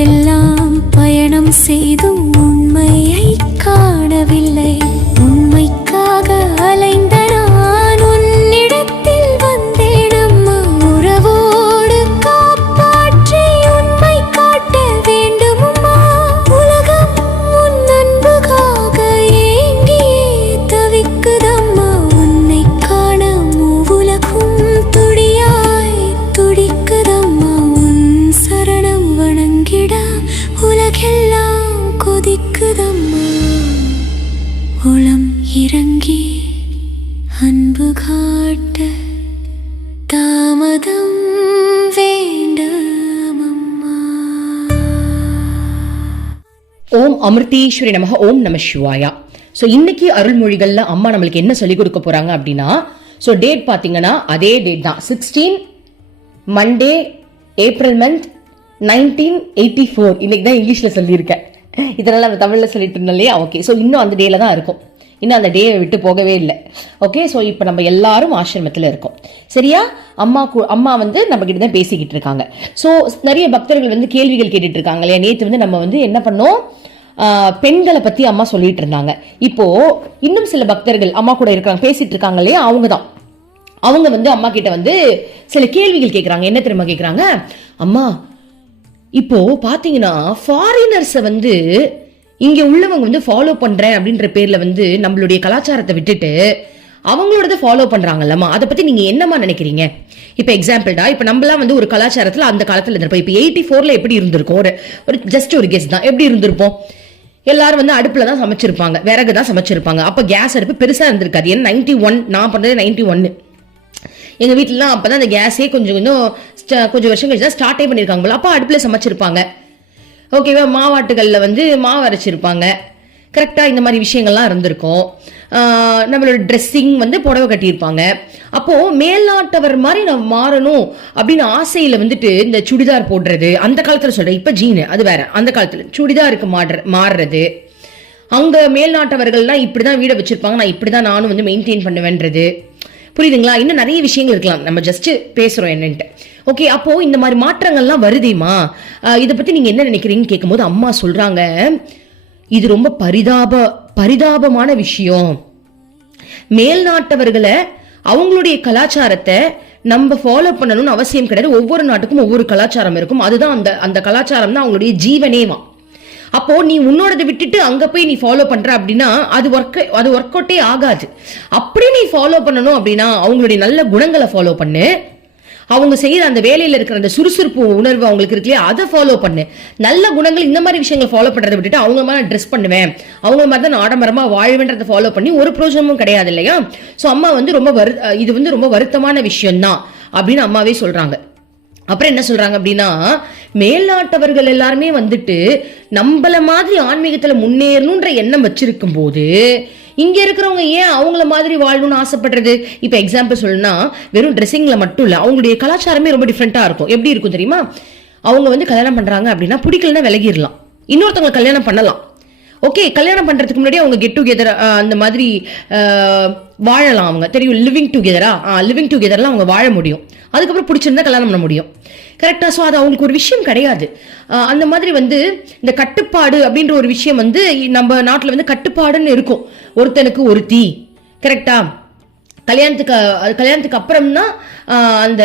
உலகெல்லாம் பயணம் செய்தும் உண்மையை காணவில்லை. உண்மைக்காக அலைந்த நான் உன்னிடத்தில் வந்தேன் அம்மா. உறவோடு காப்பாற்றி உண்மை காட்ட வேண்டும் அம்மா. உலகம் உன் அன்புக்காக ஏங்கியே தவிக்குதம்மா. உன்னை காண மூவுலகும் துடியாய் துடிக்குதம்மா. உன் சரணம் வணங்கிட உலகெல்லாம் கொதிக்குதம்மா. உளம் இறங்கி அன்பு காட்ட தாமதம் வேண்டாம் அம்மா. ஓம் அமிர்தேஸ்வரி நமக. ஓம் நம சிவாயா. ஸோ இன்னைக்கு அருள்மொழிகள்ல அம்மா நம்மளுக்கு என்ன சொல்லிக் கொடுக்க போறாங்க அப்படின்னா, ஸோ டேட் பார்த்தீங்கன்னா அதே டேட் தான், 16 மண்டே ஏப்ரல் மந்த் 1984. இன்னைக்கு தான் இங்கிலீஷ்ல சொல்லியிருக்கேன், இதனால நம்ம தமிழ்ல சொல்லிட்டு இருந்தோம் இல்லையா. ஓகே, ஸோ இன்னும் அந்த டேல தான் இருக்கும், இன்னும் அந்த டேவை விட்டு போகவே இல்லை. ஓகே, ஸோ இப்போ நம்ம எல்லாரும் ஆசிரமத்தில் இருக்கோம், சரியா? அம்மா வந்து நம்ம கிட்ட தான் பேசிக்கிட்டு இருக்காங்க. ஸோ நிறைய பக்தர்கள் வந்து கேள்விகள் கேட்டுட்டு இருக்காங்க இல்லையா. நேற்று வந்து நம்ம வந்து என்ன பண்ணோம், பெண்களை பத்தி அம்மா சொல்லிட்டு இருந்தாங்க. இப்போ இன்னும் சில பக்தர்கள் அம்மா கூட இருக்காங்க, பேசிட்டு இருக்காங்க இல்லையா. அவங்க வந்து அம்மா கிட்ட வந்து சில கேள்விகள் கேட்கறாங்க. என்ன தெரியுமா கேட்கறாங்க, அம்மா இப்போ பாத்தீங்கன்னா ஃபாரினர்ஸை வந்து இங்க உள்ளவங்க வந்து ஃபாலோ பண்றேன் அப்படின்ற பேர்ல வந்து நம்மளுடைய கலாச்சாரத்தை விட்டுட்டு அவங்களோட ஃபாலோ பண்றாங்கல்லம்மா, அதை பத்தி நீங்க என்னமா நினைக்கிறீங்க? இப்ப எக்ஸாம்பிள்டா, இப்ப நம்மளாம் வந்து ஒரு கலாச்சாரத்துல அந்த காலத்துல இருந்திருப்போம். இப்ப 84ல எப்படி இருந்திருக்கும், ஒரு ஜஸ்ட் ஒரு கெஸ் தான், எப்படி இருந்திருப்போம்? எல்லாரும் வந்து அடுப்புல தான் சமைச்சிருப்பாங்க, விறகு தான் சமைச்சிருப்பாங்க. அப்ப கேஸ் அடுப்பு பெருசா இருந்திருக்காது. ஏன்னா 91, நான் பண்றது 91. எங்க வீட்டுலாம் அப்பதான் அந்த கேஸே கொஞ்சம் வருஷம் கழிச்சு தான் ஸ்டார்டே பண்ணிருக்காங்க போல. அப்ப அடுப்புல சமைச்சிருப்பாங்க, ஓகேவா. மாவாட்டுகள்ல வந்து மாவு அரைச்சிருப்பாங்க, கரெக்டா. இந்த மாதிரி விஷயங்கள்லாம் இருந்திருக்கும். நம்மளோட ட்ரெஸ்ஸிங் வந்து புடவை கட்டியிருப்பாங்க. அப்போ மேல்நாட்டவர் மாதிரி நம்ம மாறணும் அப்படின்னு ஆசையில வந்துட்டு இந்த சுடிதார் போடுறது, அந்த காலத்துல சொல்றேன், இப்ப ஜீனு அது வேற. அந்த காலத்துல சுடிதாருக்கு மாறுறது, அங்க மேல்நாட்டவர்கள்லாம் இப்படிதான் வீட வச்சிருப்பாங்க, நான் இப்படிதான் நானும் வந்து மெயின்டைன் பண்ணுவேன்றது, புரியுதுங்களா? இன்னும் நிறைய விஷயங்கள் இருக்கலாம், நம்ம ஜஸ்ட் பேசுறோம் என்னன்ட்டு. ஓகே, அப்போ இந்த மாதிரி மாற்றங்கள்லாம் வருதேமா, இதை பத்தி நீங்க என்ன நினைக்கிறீங்கன்னு கேட்கும்போது அம்மா சொல்றாங்க, இது ரொம்ப பரிதாபமான விஷயம். மேல்நாட்டவர்களை அவங்களுடைய கலாச்சாரத்தை நம்ம ஃபாலோ பண்ணணும்னு அவசியம் கிடையாது. ஒவ்வொரு நாட்டுக்கும் ஒவ்வொரு கலாச்சாரம் இருக்கும், அதுதான் அந்த கலாச்சாரம் தான் அவங்களுடைய ஜீவனேவா. அப்போ நீ உன்னோடதை விட்டுட்டு அங்க போய் நீ ஃபாலோ பண்ற அப்படின்னா அது ஒர்க் அவுட்டே ஆகாது. அப்படி நீ ஃபாலோ பண்ணணும் அப்படின்னா அவங்களுடைய நல்ல குணங்களை ஃபாலோ பண்ணு, அவங்க செய்யற அந்த வேலையில இருக்கிற அந்த சுறுசுறுப்பு உணர்வு அவங்களுக்கு இருக்கு இல்லையா, அதை ஃபாலோ பண்ணு. நல்ல குணங்கள் இந்த மாதிரி விஷயங்களை ஃபாலோ பண்றதை விட்டுட்டு அவங்க மாதிரி ட்ரெஸ் பண்ணுவேன், அவங்க மாதிரி தான் ஆடம்பரமா வாழ்வேன்றதை ஃபாலோ பண்ணி ஒரு பிரோஜனமும் கிடையாது இல்லையா. ஸோ அம்மா வந்து இது வந்து ரொம்ப வருத்தமான விஷயம் தான் அப்படின்னு அம்மாவே சொல்றாங்க. அப்புறம் என்ன சொல்றாங்க அப்படின்னா, மேல்நாட்டவர்கள் எல்லாருமே வந்துட்டு நம்மள மாதிரி ஆன்மீகத்துல முன்னேறணும்ன்ற எண்ணம் வச்சிருக்கும் போது இங்க இருக்கிறவங்க ஏன் அவங்கள மாதிரி வாழணும்னு ஆசைப்படுறது? இப்ப எக்ஸாம்பிள் சொல்லணும்னா, வெறும் ட்ரெஸ்ஸிங்ல மட்டும் இல்ல, அவங்களுடைய கலாச்சாரமே ரொம்ப டிஃப்ரெண்டா இருக்கும். எப்படி இருக்கும் தெரியுமா? அவங்க வந்து கல்யாணம் பண்றாங்க அப்படின்னா பிடிக்கலன்னா விலகிடலாம், இன்னொருத்தவங்க கல்யாணம் பண்ணலாம். ஓகே, கல்யாணம் பண்றதுக்கு முன்னாடி அவங்க கெட் டுகெதர் அந்த மாதிரி வாழலாம். அவங்க தெரியும், லிவிங் டுகெதர்லாம் அவங்க வாழ முடியும். அதுக்கப்புறம் பிடிச்சிருந்தா கல்யாணம் பண்ண முடியும், கரெக்டா? ஸோ அது அவங்களுக்கு ஒரு விஷயம் கிடையாது. அந்த மாதிரி வந்து இந்த கட்டுப்பாடு அப்படின்ற ஒரு விஷயம் வந்து நம்ம நாட்டில் வந்து கட்டுப்பாடுன்னு இருக்கும். ஒருத்தனுக்கு ஒருத்தி, கரெக்டா? கல்யாணத்துக்கு அப்புறம்னா அந்த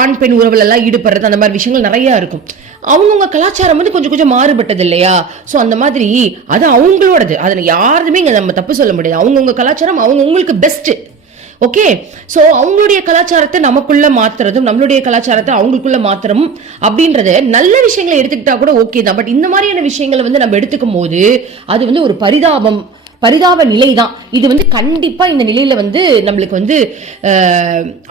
ஆண் பெண் உறவுல எல்லாம் ஈடுபடுறது, அந்த மாதிரி விஷயங்கள் நிறைய இருக்கும். அவங்கவுங்க கலாச்சாரம் வந்து கொஞ்சம் மாறுபட்டது இல்லையா. ஸோ அந்த மாதிரி அது அவங்களோடது, அதில் யாருமே இங்கே நம்ம தப்பு சொல்ல முடியாது. அவங்கவுங்க கலாச்சாரம் அவங்கவுங்களுக்கு பெஸ்ட். ஓகே, ஸோ அவங்களுடைய கலாச்சாரத்தை நமக்குள்ள மாத்துறதும் நம்மளுடைய கலாச்சாரத்தை அவங்களுக்குள்ள மாத்திரமும் அப்படின்றது நல்ல விஷயங்களை எடுத்துக்கிட்டா கூட ஓகே தான். பட் இந்த மாதிரியான விஷயங்களை வந்து நம்ம எடுத்துக்கும் போது அது வந்து ஒரு பரிதாப நிலை தான். இது வந்து கண்டிப்பா இந்த நிலையில வந்து நம்மளுக்கு வந்து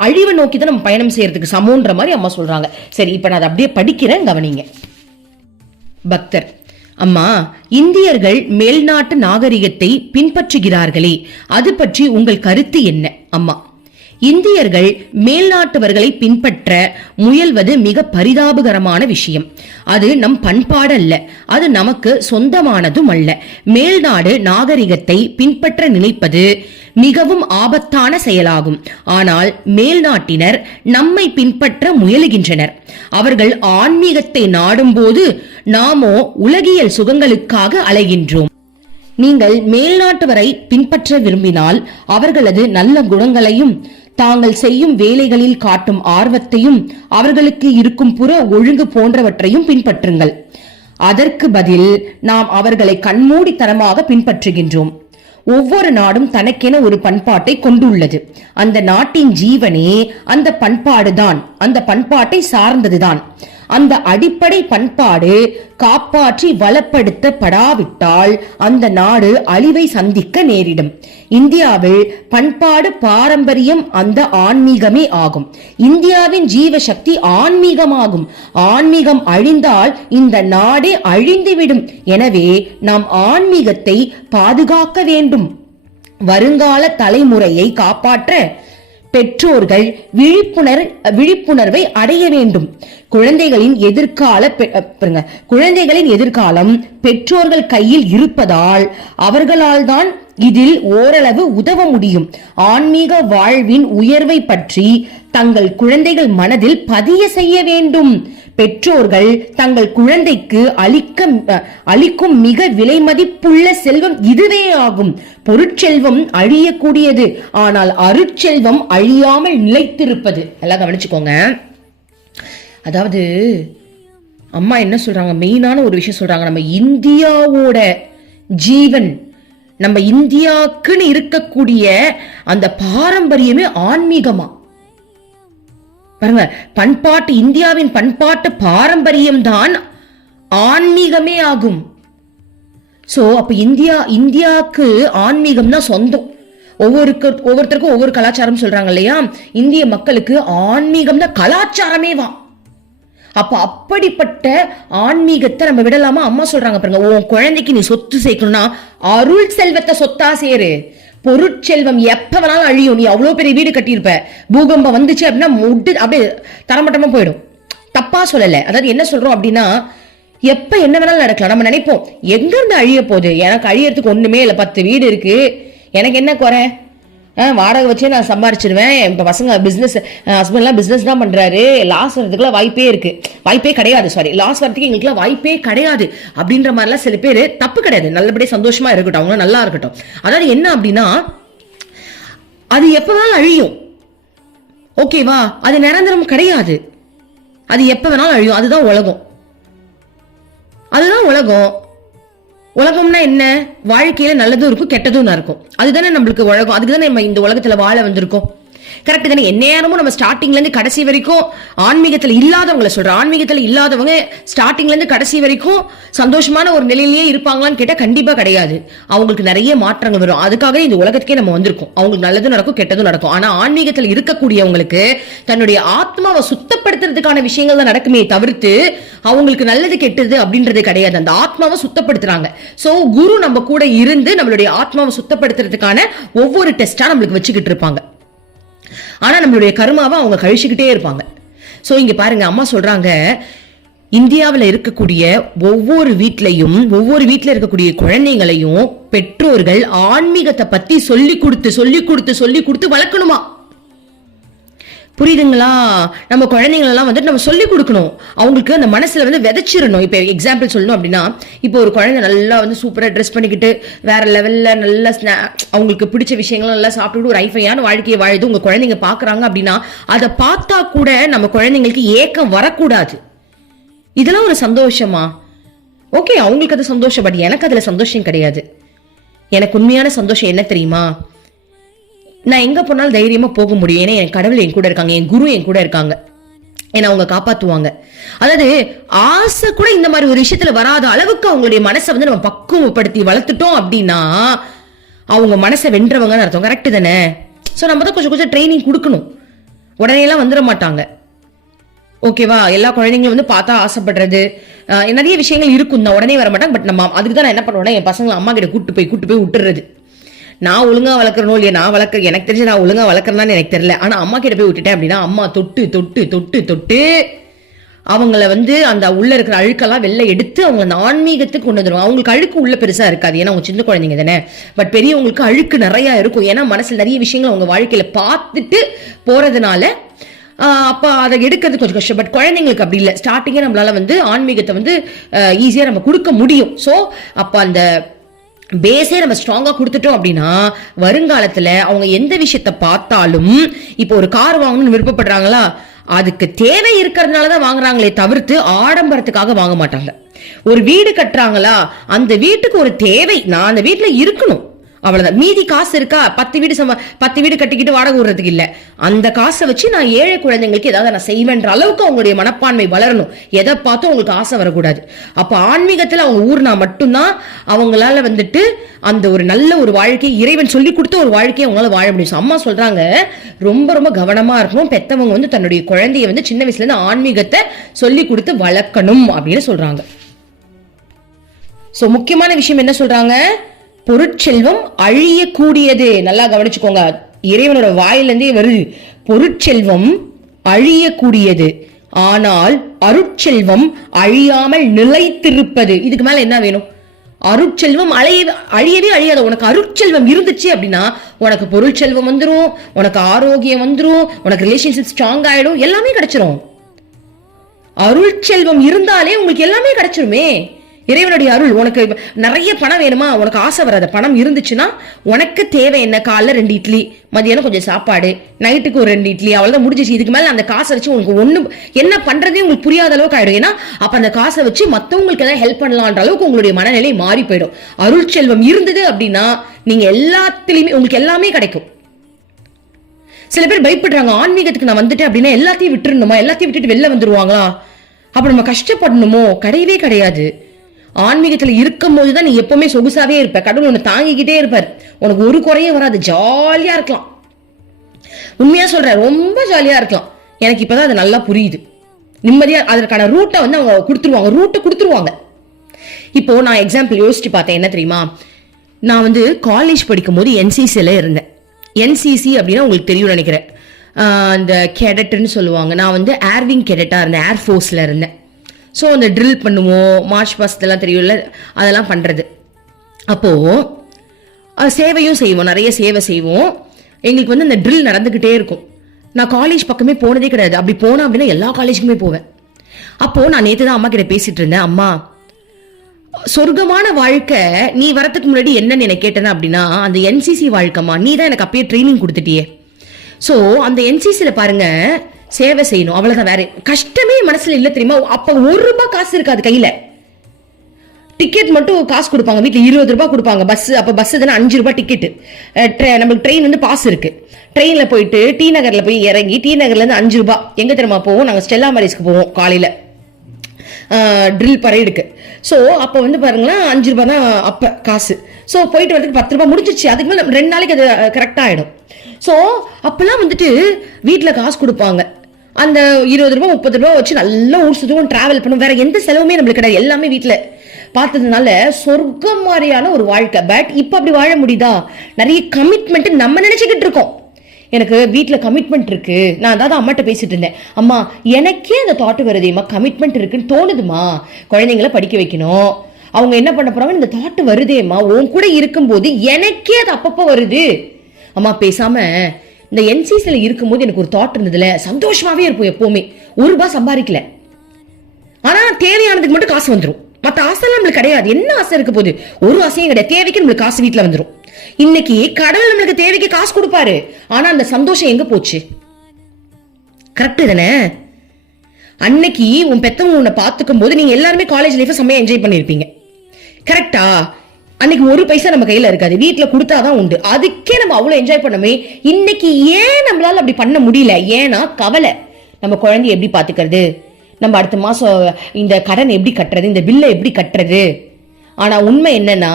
அழிவை நோக்கி தான் நம்ம பயணம் செய்யறதுக்கு சமோன்ற மாதிரி அம்மா சொல்றாங்க. சரி, இப்ப நான் அதை அப்படியே படிக்கிறேன், கவனிங்க. பக்தர்: அம்மா, இந்தியர்கள் மேல்நாட்டு நாகரிகத்தை பின்பற்றுகிறார்களே, அது பற்றி உங்கள் கருத்து என்ன? அம்மா: இந்தியர்கள் மேல்நாட்டவர்களை பின்பற்ற முயல்வது மிக பரிதாபகரமான விஷயம். அது நம் பண்பாடு அல்ல, அது நமக்கு சொந்தமானதும் அல்ல. மேல்நாடு நாகரிகத்தை பின்பற்ற நினைப்பது மிகவும் ஆபத்தான செயலாகும். ஆனால் மேல்நாட்டினர் நம்மை பின்பற்ற முயலுகின்றனர். அவர்கள் ஆன்மீகத்தை நாடும்போது நாமோ உலகியல் சுகங்களுக்காக அலைகின்றோம். நீங்கள் மேல்நாட்டவரை பின்பற்ற விரும்பினால் அவர்களது நல்ல குணங்களையும் தாங்கள் செய்யும் வேலைகளில் காட்டும் ஆர்வத்தையும் அவர்களுக்கு இருக்கும் புற ஒழுங்கு போன்றவற்றையும் பின்பற்றுங்கள். அதற்கு பதில் நாம் அவர்களை கண்மூடித்தனமாக பின்பற்றுகின்றோம். ஒவ்வொரு நாடும் தனக்கென ஒரு பண்பாட்டை கொண்டுள்ளது. அந்த நாட்டின் ஜீவனே அந்த பண்பாடுதான், அந்த பண்பாட்டை சார்ந்ததுதான். அந்த அடிப்படை பண்பாடு காப்பாற்றி வளப்படுத்தப்படாவிட்டால் அந்த நாடு அழிவை சந்திக்க நேரிடும். இந்தியாவில் பண்பாடு பாரம்பரியம் அந்த ஆன்மீகமே ஆகும். இந்தியாவின் ஜீவசக்தி ஆன்மீகமாகும். ஆன்மீகம் அழிந்தால் இந்த நாடே அழிந்துவிடும். எனவே நாம் ஆன்மீகத்தை பாதுகாக்க வேண்டும். வருங்கால தலைமுறையை காப்பாற்ற பெற்றோர்கள் விழிப்புணர்வை அடைய வேண்டும். குழந்தைகளின் எதிர்காலம் பெற்றோர்கள் கையில் இருப்பதால் அவர்களால் தான் இதில் ஓரளவு உதவ முடியும். ஆன்மீக வாழ்வின் உயர்வை பற்றி தங்கள் குழந்தைகள் மனதில் பதிய செய்ய வேண்டும். பெற்றோர்கள் தங்கள் குழந்தைக்கு அளிக்கும் மிக விலை மதிப்புள்ள செல்வம் இதுவே ஆகும். பொருட்செல்வம் அழியக்கூடியது, ஆனால் அருட்செல்வம் அழியாமல் நிலைத்திருப்பது. எல்லாம் கவனிச்சுக்கோங்க. அதாவது அம்மா என்ன சொல்றாங்க, மெயினான ஒரு விஷயம் சொல்றாங்க. நம்ம இந்தியாவோட ஜீவன், நம்ம இந்தியாக்குன்னு இருக்கக்கூடிய அந்த பாரம்பரியமே ஆன்மீகமா பாருங்க. பண்பாட்டு இந்தியாவின் பண்பாட்டு பாரம்பரியம் தான் ஆன்மீகமே ஆகும். சோ அப்ப இந்தியாவுக்கு ஆன்மீகம் தான் சொந்தம். ஒவ்வொருத்தருக்கும் ஒவ்வொரு கலாச்சாரம் சொல்றாங்க இல்லையா. இந்திய மக்களுக்கு ஆன்மீகம் தான் கலாச்சாரமே வா. அப்ப அப்படிப்பட்ட ஆன்மீகத்தை நம்ம விடலாமா? அம்மா சொல்றாங்க பாருங்க, உன் குழந்தைக்கு நீ சொத்து சேர்க்கணும்னா அருள் செல்வத்தை சொத்தா சேரு. பொருட்செல்வம் எப்ப வேணாலும் அழியும். நீ அவ்வளவு பெரிய வீடு கட்டியிருப்ப, பூகம்பம் வந்துச்சு அப்படின்னா அப்படியே தரமட்டமா போயிடும். தப்பா சொல்லல. அதாவது என்ன சொல்றோம் அப்படின்னா, எப்ப என்ன வேணாலும் நடக்கலாம். நம்ம நினைப்போம் எங்க இருந்து அழிய போகுது, எனக்கு அழியறதுக்கு ஒண்ணுமே இல்ல, 10 வீடு இருக்கு, எனக்கு என்ன குறை, வாடகை வச்சே நான் சம்பாரிச்சிருவேன். இப்ப பசங்க பிசினஸ், ஹஸ்பண்ட் எல்லாம் பிசினஸ் தான் பண்றாரு, லாஸ் வர்றதுக்குலாம் வாய்ப்பே கிடையாது. சாரி, லாஸ் வரதுக்கு எங்களுக்குலாம் வாய்ப்பே கிடையாது அப்படின்ற மாதிரிலாம் சில பேர். தப்பு கிடையாது, நல்லபடியா சந்தோஷமா இருக்கட்டும், அவங்க நல்லா இருக்கட்டும். அதாவது என்ன அப்படின்னா, அது எப்பனாலும் அழியும். ஓகேவா? அது நிரந்தரம் கிடையாது. அது எப்ப வேணாலும் அழியும். அதுதான் உலகம். உலகம்னா என்ன? வாழ்க்கையில நல்லதும் இருக்கும், கெட்டதும் இருக்கும். அதுதானே நம்மளுக்கு உலகம். அதுக்கு தானே நம்ம இந்த உலகத்துல வாழ வந்திருக்கோம். கரெக்ட் தானே? எந்நேரமும் நம்ம ஸ்டார்டிங்ல இருந்து கடைசி வரைக்கும் ஆன்மீகத்துல இல்லாதவங்களை சொல்றோம். ஆன்மீகத்துல இல்லாதவங்க ஸ்டார்டிங்ல இருந்து கடைசி வரைக்கும் சந்தோஷமான ஒரு நிலையிலேயே இருப்பாங்களான்னு கேட்டா கண்டிப்பா கிடையாது. அவங்களுக்கு நிறைய மாற்றங்கள் வரும். அதுக்காக இந்த உலகத்துக்கே நம்ம வந்திருக்கோம். அவங்களுக்கு நல்லதும் நடக்கும், கெட்டதும் நடக்கும். ஆனா ஆன்மீகத்துல இருக்கக்கூடியவங்களுக்கு தன்னுடைய ஆத்மாவை சுத்தப்படுத்துறதுக்கான விஷயங்கள் தான் நடக்குமே தவிர்த்து அவங்களுக்கு நல்லது கெட்டது அப்படின்றது கிடையாது. அந்த ஆத்மாவை சுத்தப்படுத்துறாங்க. சோ குரு நம்ம கூட இருந்து நம்மளுடைய ஆத்மாவை சுத்தப்படுத்துறதுக்கான ஒவ்வொரு டெஸ்டா நம்மளுக்கு வச்சுக்கிட்டு இருப்பாங்க. ஆனா நம்மளுடைய கர்மாவை அவங்க கழிச்சுக்கிட்டே இருப்பாங்க. சோ இங்க பாருங்க, அம்மா சொல்றாங்க, இந்தியாவில் இருக்கக்கூடிய ஒவ்வொரு வீட்ல இருக்கக்கூடிய குழந்தைங்களையும் பெற்றோர்கள் ஆன்மீகத்தை பத்தி சொல்லி கொடுத்து வளர்க்கணுமா. புரியுதுங்களா? நம்ம குழந்தைகள் எல்லாம் வந்துட்டு நம்ம சொல்லி கொடுக்கணும். அவங்களுக்கு அந்த மனசுல வந்து விதைச்சிடணும். இப்ப எக்ஸாம்பிள் சொல்லணும் அப்படின்னா, இப்போ ஒரு குழந்தை நல்லா வந்து சூப்பரா ட்ரெஸ் பண்ணிக்கிட்டு வேற லெவல்ல நல்லா அவங்களுக்கு பிடிச்ச விஷயங்களும் நல்லா சாப்பிட்டு ஒரு ஐஃபையான வாழ்க்கையை வாழுது உங்க குழந்தைங்க பாக்குறாங்க அப்படின்னா, அதை பார்த்தா கூட நம்ம குழந்தைங்களுக்கு ஏக்கம் வரக்கூடாது. இதெல்லாம் ஒரு சந்தோஷமா? ஓகே, அவங்களுக்கு அது சந்தோஷம். பட் எனக்கு அதுல சந்தோஷம் கிடையாது. எனக்கு உண்மையான சந்தோஷம் என்ன தெரியுமா? நான் எங்க போனாலும் தைரியமா போக முடியும். ஏன்னா என் கடவுள் என் கூட இருக்காங்க, என் குரு என் கூட இருக்காங்க, ஏன்னா அவங்க காப்பாத்துவாங்க. அதாவது ஆசை கூட இந்த மாதிரி ஒரு விஷயத்துல வராத அளவுக்கு அவங்களுடைய மனசை வந்து நம்ம பக்குவப்படுத்தி வளர்த்துட்டோம் அப்படின்னா அவங்க மனசை வென்றவங்கன்னு அர்த்தம். கரெக்ட் தானே? சோ நம்ம தான் கொஞ்சம் ட்ரைனிங் கொடுக்கணும். உடனே எல்லாம் வந்துட மாட்டாங்க. ஓகேவா? எல்லா குழந்தைங்களும் வந்து பார்த்தா ஆசைப்படுறது நிறைய விஷயங்கள் இருக்கும் தான், உடனே வர மாட்டாங்க. பட் நம்ம அதுக்கு தான் நான் என்ன பண்ணுவேன்னா, என் பசங்களை அம்மா கிட்ட கூட்டு போய் விட்டுறது. நான் ஒழுங்கா வளர்க்கறனோ இல்லையா, நான் எனக்கு தெரிஞ்சு நான் ஒழுங்கா வளர்க்கறேன்னு எனக்கு தெரியல. ஆனா அம்மா கிட்ட போய் விட்டுட்டேன் அப்படின்னா அம்மா தொட்டு அவங்கள வந்து அந்த உள்ள இருக்கிற அழுக்கெல்லாம் வெளில எடுத்து அவங்க அந்த ஆன்மீகத்துக்கு கொண்டு வந்துடும். அவங்களுக்கு அழுக்கு உள்ள பெருசா இருக்காது, ஏன்னா அவங்க சின்ன குழந்தைங்க தானே. பட் பெரியவங்களுக்கு அழுக்கு நிறைய இருக்கும், ஏன்னா மனசுல நிறைய விஷயங்கள் அவங்க வாழ்க்கையில பார்த்துட்டு போறதுனால அப்ப அதை எடுக்கிறது கொஞ்சம் கஷ்டம். பட் குழந்தைங்களுக்கு அப்படி இல்லை, ஸ்டார்டிங்கே நம்மளால வந்து ஆன்மீகத்தை வந்து ஈஸியா நம்ம கொடுக்க முடியும். ஸோ அப்ப அந்த பேஸே நம்ம ஸ்ட்ராங்கா கொடுத்துட்டோம் அப்படின்னா வருங்காலத்துல அவங்க எந்த விஷயத்த பார்த்தாலும், இப்போ ஒரு கார் வாங்கணும்னு விருப்பப்படுறாங்களா, அதுக்கு தேவை இருக்கிறதுனாலதான் வாங்குறாங்களே தவிர்த்து ஆடம்பரத்துக்காக வாங்க மாட்டாங்க. ஒரு வீடு கட்டுறாங்களா, அந்த வீட்டுக்கு ஒரு தேவை, நான் அந்த வீட்டுல இருக்கணும், அவ்வளவுதான். மீதி காசு இருக்கா, 10 வீடு கட்டிக்கிட்டு வாடகை விடுறதுக்கு இல்ல, அந்த காசை வச்சு நான் ஏழை குழந்தைங்களுக்கு ஏதாவது நான் செய்வேன்ற அளவுக்கு அவங்களுடைய மனப்பான்மை வளரணும். எதை பார்த்தும் அவங்களுக்கு ஆசை வரக்கூடாது. அப்ப ஆன்மீகத்துல அவங்க ஊர்னா மட்டும்தான் அவங்களால வந்துட்டு அந்த ஒரு நல்ல ஒரு வாழ்க்கை, இறைவன் சொல்லி கொடுத்த ஒரு வாழ்க்கையை அவங்களால வாழ முடியும். அம்மா சொல்றாங்க ரொம்ப ரொம்ப கவனமா இருக்கணும், பெத்தவங்க வந்து தன்னுடைய குழந்தைய வந்து சின்ன வயசுல இருந்து ஆன்மீகத்தை சொல்லி கொடுத்து வளர்க்கணும் அப்படின்னு சொல்றாங்க. சோ முக்கியமான விஷயம் என்ன சொல்றாங்க, பொருட்செல்வம் அழியக்கூடியது. நல்லா கவனிச்சுக்கோங்க, இறைவனோட வாயிலிருந்தே வருது. பொருட்செல்வம் அழியக்கூடியது, ஆனால் அருட்செல்வம் அழியாமல் நிலைத்திருப்பது. இதுக்கு மேல என்ன வேணும்? அருட்செல்வம் அழியவே அழியாத. உனக்கு அருட்செல்வம் இருந்துச்சு அப்படின்னா உனக்கு பொருட்செல்வம் வந்துரும், உனக்கு ஆரோக்கியம் வந்துரும், உனக்கு ரிலேஷன்ஷிப் ஸ்ட்ராங் ஆயிடும், எல்லாமே கிடைச்சிரும். அருட்செல்வம் இருந்தாலே உங்களுக்கு எல்லாமே கிடைச்சிருமே. இறைவனுடைய அருள். உனக்கு நிறைய பணம் வேணுமா, உனக்கு ஆசை வராத, பணம் இருந்துச்சுன்னா உனக்கு தேவை என்ன, காலைல 2 இட்லி, மதியானம் கொஞ்சம் சாப்பாடு, நைட்டுக்கு ஒரு 2 இட்லி, அவ்வளவுதான் முடிஞ்சிச்சு. இதுக்கு மேல அந்த காசை வச்சு உங்களுக்கு ஒண்ணு என்ன பண்றதே உங்களுக்கு புரியாத அளவுக்கு ஆயிடும். ஏன்னா அப்ப அந்த காசை வச்சு மத்தவங்களுக்கு ஏதாவது ஹெல்ப் பண்ணலான்ற அளவுக்கு உங்களுடைய மனநிலை மாறி போயிடும். அருள் செல்வம் இருந்தது அப்படின்னா நீங்க எல்லாத்திலுமே உங்களுக்கு எல்லாமே கிடைக்கும். சில பேர் பயப்படுறாங்க, ஆன்மீகத்துக்கு நான் வந்துட்டேன் அப்படின்னா எல்லாத்தையும் விட்டுருணுமா, எல்லாத்தையும் விட்டுட்டு வெளில வந்துருவாங்களா, அப்ப நம்ம கஷ்டப்படணுமோ? கிடையவே கிடையாது. ஆன்மீகத்துல இருக்கும் போதுதான் நீ எப்பவுமே சொகுசாவே இருப்ப, கடவுள் உன்னை தாங்கிக்கிட்டே இருப்பார், உனக்கு ஒரு குறையே வராது, ஜாலியா இருக்கலாம். உண்மையா சொல்ற, ரொம்ப ஜாலியா இருக்கலாம். எனக்கு இப்பதான் அது நல்லா புரியுது. நிம்மதியா அதற்கான ரூட்டை வந்து அவங்க கொடுத்துருவாங்க. இப்போ நான் எக்ஸாம்பிள் யோசிச்சு பார்த்தேன், என்ன தெரியுமா, நான் வந்து காலேஜ் படிக்கும் போது என்சிசில இருந்தேன். என்சிசி அப்படின்னா உங்களுக்கு தெரியும் நினைக்கிறேன், இந்த கெடட்னு சொல்லுவாங்க. நான் வந்து ஏர்விங் கெடட்டா இருந்தேன், ஏர்ஃபோர்ஸ்ல இருந்தேன். ஸோ அந்த ட்ரில் பண்ணுவோம், மார்ச் பாஸ்ட் எல்லாம் தெரியும்ல, அதெல்லாம் பண்றது. அப்போ சேவையும் செய்வோம், நிறைய சேவை செய்வோம். எங்களுக்கு வந்து அந்த ட்ரில் நடந்துகிட்டே இருக்கும். நான் காலேஜ் பக்கமே போனதே கிடையாது. அப்படி போனா அப்படின்னா எல்லா காலேஜுக்குமே போவேன். அப்போ நான் நேற்று தான் அம்மா கிட்ட பேசிட்டு இருந்தேன், அம்மா சொர்க்கமான வாழ்க்கை நீ வரதுக்கு முன்னாடி என்னன்னு எனக்கு கேட்டேன்னா அப்படின்னா அந்த என்சிசி வாழ்க்கைமா, நீ தான் எனக்கு அப்பயே ட்ரைனிங் கொடுத்துட்டியே. ஸோ அந்த என்சிசில பாருங்க, சேவை செய்யணும், அவ்வளவுதான், வேற கஷ்டமே மனசுல இல்ல தெரியுமா. அப்ப 1 ரூபாய் காசு இருக்காது கையில, டிக்கெட் மட்டும் காசு கொடுப்பாங்க, வீட்டுல 20 ரூபாய் கொடுப்பாங்க. பஸ் அப்ப பஸ் தானே 5 ரூபாய் டிக்கெட். நமக்கு ட்ரெயின் வந்து பாஸ் இருக்கு, ட்ரெயின்ல போயிட்டு டி நகர்ல போய் இறங்கி டி நகர்ல இருந்து 5 ரூபாய் எங்க தெரியுமா போவோம், நாங்க ஸ்டெல்லா மேரிஸ்க்கு போவோம் காலையில ட்ரில் பரேடுக்கு. ஸோ அப்போ வந்து பாருங்களேன் 5 ரூபாய் தான் அப்ப காசு. ஸோ போயிட்டு வரதுக்கு 10 ரூபாய் முடிச்சிச்சு. அதுக்கு மேலே 2 நாளைக்கு அது கரெக்டா ஆயிடும். ஸோ அப்பெல்லாம் வந்துட்டு வீட்டுல காசு கொடுப்பாங்க, அந்த 20 ரூபாய் 30 ரூபாய் வச்சு நல்லா ஊர் சுத்துவோம், டிராவல் பண்ணுவோம், வேற எந்த செலவுமே நம்மளுக்கு கிடையாது, எல்லாமே வீட்டுல பார்த்ததுனால சொர்க்கம் மாதிரியான ஒரு வாழ்க்கை. பட் இப்ப அப்படி வாழ முடியுதா? நிறைய கமிட்மெண்ட் நம்ம நினைச்சுக்கிட்டு இருக்கோம். எனக்கு வீட்டுல கமிட்மெண்ட் இருக்கு, நான் அதாவது அம்மாட்ட பேசிட்டு இருந்தேன், அம்மா எனக்கே அந்த தாட் வருதேம்மா, கமிட்மெண்ட் இருக்குன்னு தோணுதுமா, குழந்தைங்களை படிக்க வைக்கணும், அவங்க என்ன பண்ண போறாங்க, இந்த தாட் வருதேம்மா, உன் கூட இருக்கும்போது எனக்கே அது அப்பப்போ வருது. அம்மா பேசாம இந்த என்சிசில இருக்கும்போது எனக்கு ஒரு தாட் இருந்ததுல, சந்தோஷமாவே இருப்போம் எப்பவுமே, 1 ரூபாய் சம்பாதிக்கல, ஆனா தேவையானதுக்கு மட்டும் காசு வந்துடும், மத்த ஆசை நம்மளுக்கு கிடையாது. என்ன ஆசை இருக்க போகுது? ஒரு ஆசையும் கிடையாது, தேவைக்கு நம்மளுக்கு காசு வீட்டுல வந்துடும். இன்னைக்கு கடவுள் நம்மளுக்கு தேவைக்கு காசு கொடுப்பாரு, ஆனா அந்த சந்தோஷம் எங்க போச்சு? கரெக்ட் தானே? அன்னைக்கு உன் பெத்தவங்க உன்னை பாத்துக்கும் போது நீங்க எல்லாருமே காலேஜ் லைஃப் செம்மையா என்ஜாய் பண்ணிருப்பீங்க, கரெக்டா? அன்னைக்கு 1 பைசா நம்ம கையில இருக்காது, வீட்டுல கொடுத்தாதான் உண்டு. அதுக்கே நம்ம அவ்வளவு என்ஜாய் பண்ணமே. இன்னைக்கு ஏன் நம்மளால அப்படி பண்ண முடியல? ஏன்னா கவலை, நம்ம குழந்தைய எப்படி பாத்துக்கிறது, நம்ம அடுத்த மாசம் இந்த கடன் எப்படி கட்டுறது, இந்த பில்லை எப்படி கட்டுறது. ஆனா உண்மை என்னன்னா,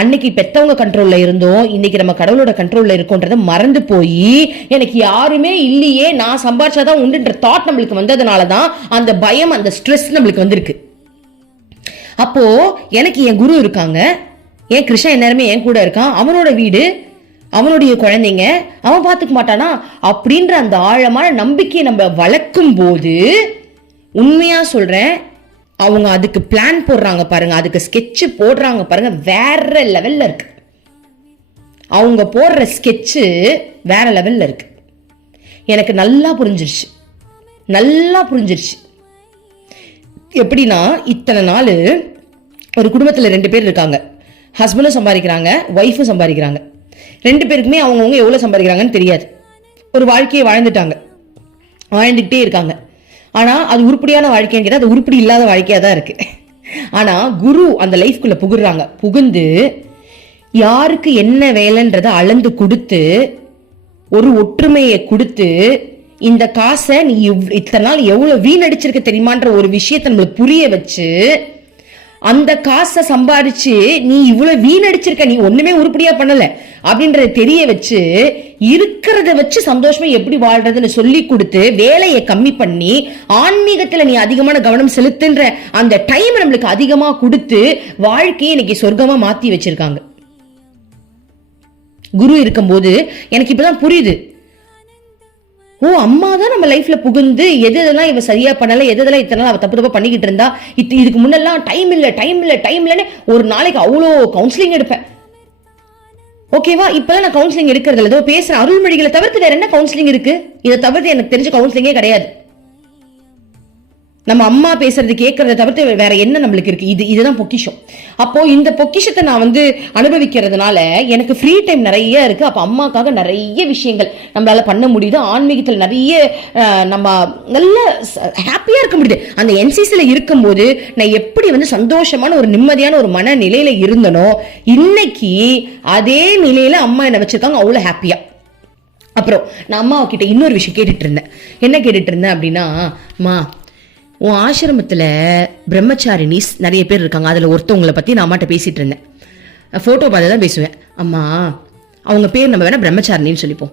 அன்னைக்கு பெத்தவங்க கண்ட்ரோல்ல இருந்தோம், இன்னைக்கு நம்ம கடவுளோட கண்ட்ரோல்ல இருக்கோன்றத மறந்து போய் எனக்கு யாருமே இல்லையே, நான் சம்பாரிச்சாதான் உண்டுன்ற தாட் நம்மளுக்கு வந்ததுனாலதான் அந்த பயம், அந்த ஸ்ட்ரெஸ் நம்மளுக்கு வந்திருக்கு. அப்போ எனக்கு என் குரு இருக்காங்க, என் கிருஷ்ணன் எல்லாருமே என் கூட இருக்கான், அவனோட வீடு, அவனுடைய குழந்தைங்க, அவன் பாத்துக்க மாட்டானா அப்படின்ற அந்த ஆழமான நம்பிக்கையை நம்ம வளர்க்கும் போது உண்மையா சொல்றேன், அவங்க அதுக்கு பிளான் போடுறாங்க பாருங்க, அதுக்கு ஸ்கெட்ச் போடுறாங்க பாருங்க, வேற லெவல்ல இருக்கு. அவங்க போடுற ஸ்கெட்சு வேற லெவல்ல இருக்கு. எனக்கு நல்லா புரிஞ்சிருச்சு. எப்படின்னா, இத்தனை நாள் ஒரு குடும்பத்தில் 2 பேர் இருக்காங்க. ஹஸ்பண்டும் சம்பாதிக்கிறாங்க, ஒய்ஃபும் சம்பாதிக்கிறாங்க. 2 பேருக்குமே அவங்கவுங்க எவ்வளோ சம்பாதிக்கிறாங்கன்னு தெரியாது. ஒரு வாழ்க்கையை வாழ்ந்துக்கிட்டே இருக்காங்க. ஆனால் அது உருப்படியான வாழ்க்கைன்னு கேட்டால் அது உருப்படி இல்லாத வாழ்க்கையாக தான் இருக்கு. ஆனால் குரு அந்த லைஃப்குள்ளே புகுந்து யாருக்கு என்ன வேலைன்றதை அளந்து கொடுத்து, ஒரு ஒற்றுமையை கொடுத்து, இந்த காசை நீ இத்தனை நாள் எவ்வளவு வீணடிச்சிருக்க தெரியுமான்ற ஒரு விஷயத்தை நம்மளுக்கு புரிய வச்சு, அந்த காசை சம்பாதிச்சு நீ இவ்வளவு வீணடிச்சிருக்க, நீ ஒண்ணுமே உருப்படியா பண்ணல அப்படின்றத தெரிய வச்சு, இருக்கிறத வச்சு சந்தோஷமா எப்படி வாழ்றதுன்னு சொல்லி கொடுத்து, வேலையை கம்மி பண்ணி ஆன்மீகத்துல நீ அதிகமான கவனம் செலுத்துன்ற அந்த டைம் நம்மளுக்கு அதிகமா கொடுத்து வாழ்க்கையை இன்னைக்கு சொர்க்கமா மாத்தி வச்சிருக்காங்க. குரு இருக்கும்போது எனக்கு இப்பதான் புரியுது. ஓ, அம்மா தான் நம்ம லைஃப்ல புகுந்து எதெல்லாம் இவ சரியா பண்ணல, எதெல்லாம் இத்தனை நாள் அவ தப்பு பண்ணிக்கிட்டு இருந்தா, இதுக்கு முன்னெல்லாம் டைம் இல்லைன்னு ஒரு நாளைக்கு அவ்வளோ கவுன்சிலிங் எடுப்பேன். ஓகேவா? இப்பதான் நான் கவுன்சிலிங் எடுக்கிறது இல்லை, ஏதோ பேசுறேன். அருள்மொழிகளை தவிர்த்து வேற என்ன கவுன்சிலிங் இருக்கு? இதை தவிர்த்து எனக்கு தெரிஞ்ச கவுன்சிலிங்கே கிடையாது. நம்ம அம்மா பேசுறது கேட்கறத தவிர்த்து வேற என்ன நம்மளுக்கு இருக்கு? இதுதான் பொக்கிஷம். அப்போ இந்த பொக்கிஷத்தை நான் அனுபவிக்கிறதுனால எனக்கு ஃப்ரீ டைம் நிறைய இருக்கு. அப்போ அம்மாக்காக நிறைய விஷயங்கள் நம்மளால பண்ண முடியுது. ஆன்மீகத்தில் நிறைய நம்ம நல்ல ஹாப்பியா இருக்க முடியுது. அந்த என்சிசில இருக்கும்போது நான் எப்படி சந்தோஷமான ஒரு நிம்மதியான ஒரு மனநிலையில இருந்தனோ, இன்னைக்கு அதே நிலையில அம்மா என்ன வச்சிருக்காங்க அவ்வளவு ஹாப்பியா. அப்புறம் நான் அம்மா கிட்ட இன்னொரு விஷயம் கேட்டுட்டு இருந்தேன். என்ன கேட்டுட்டு இருந்தேன் அப்படின்னா, அம்மா, உன் ஆசிரமத்தில் பிரம்மச்சாரினிஸ் நிறைய பேர் இருக்காங்க, அதில் ஒருத்தவங்களை பற்றி நான் அம்மாட்ட பேசிகிட்டு இருந்தேன். ஃபோட்டோ பார்த்து தான் பேசுவேன். அம்மா, அவங்க பேர் நம்ம வேணால் பிரம்மச்சாரினின்னு சொல்லிப்போம்.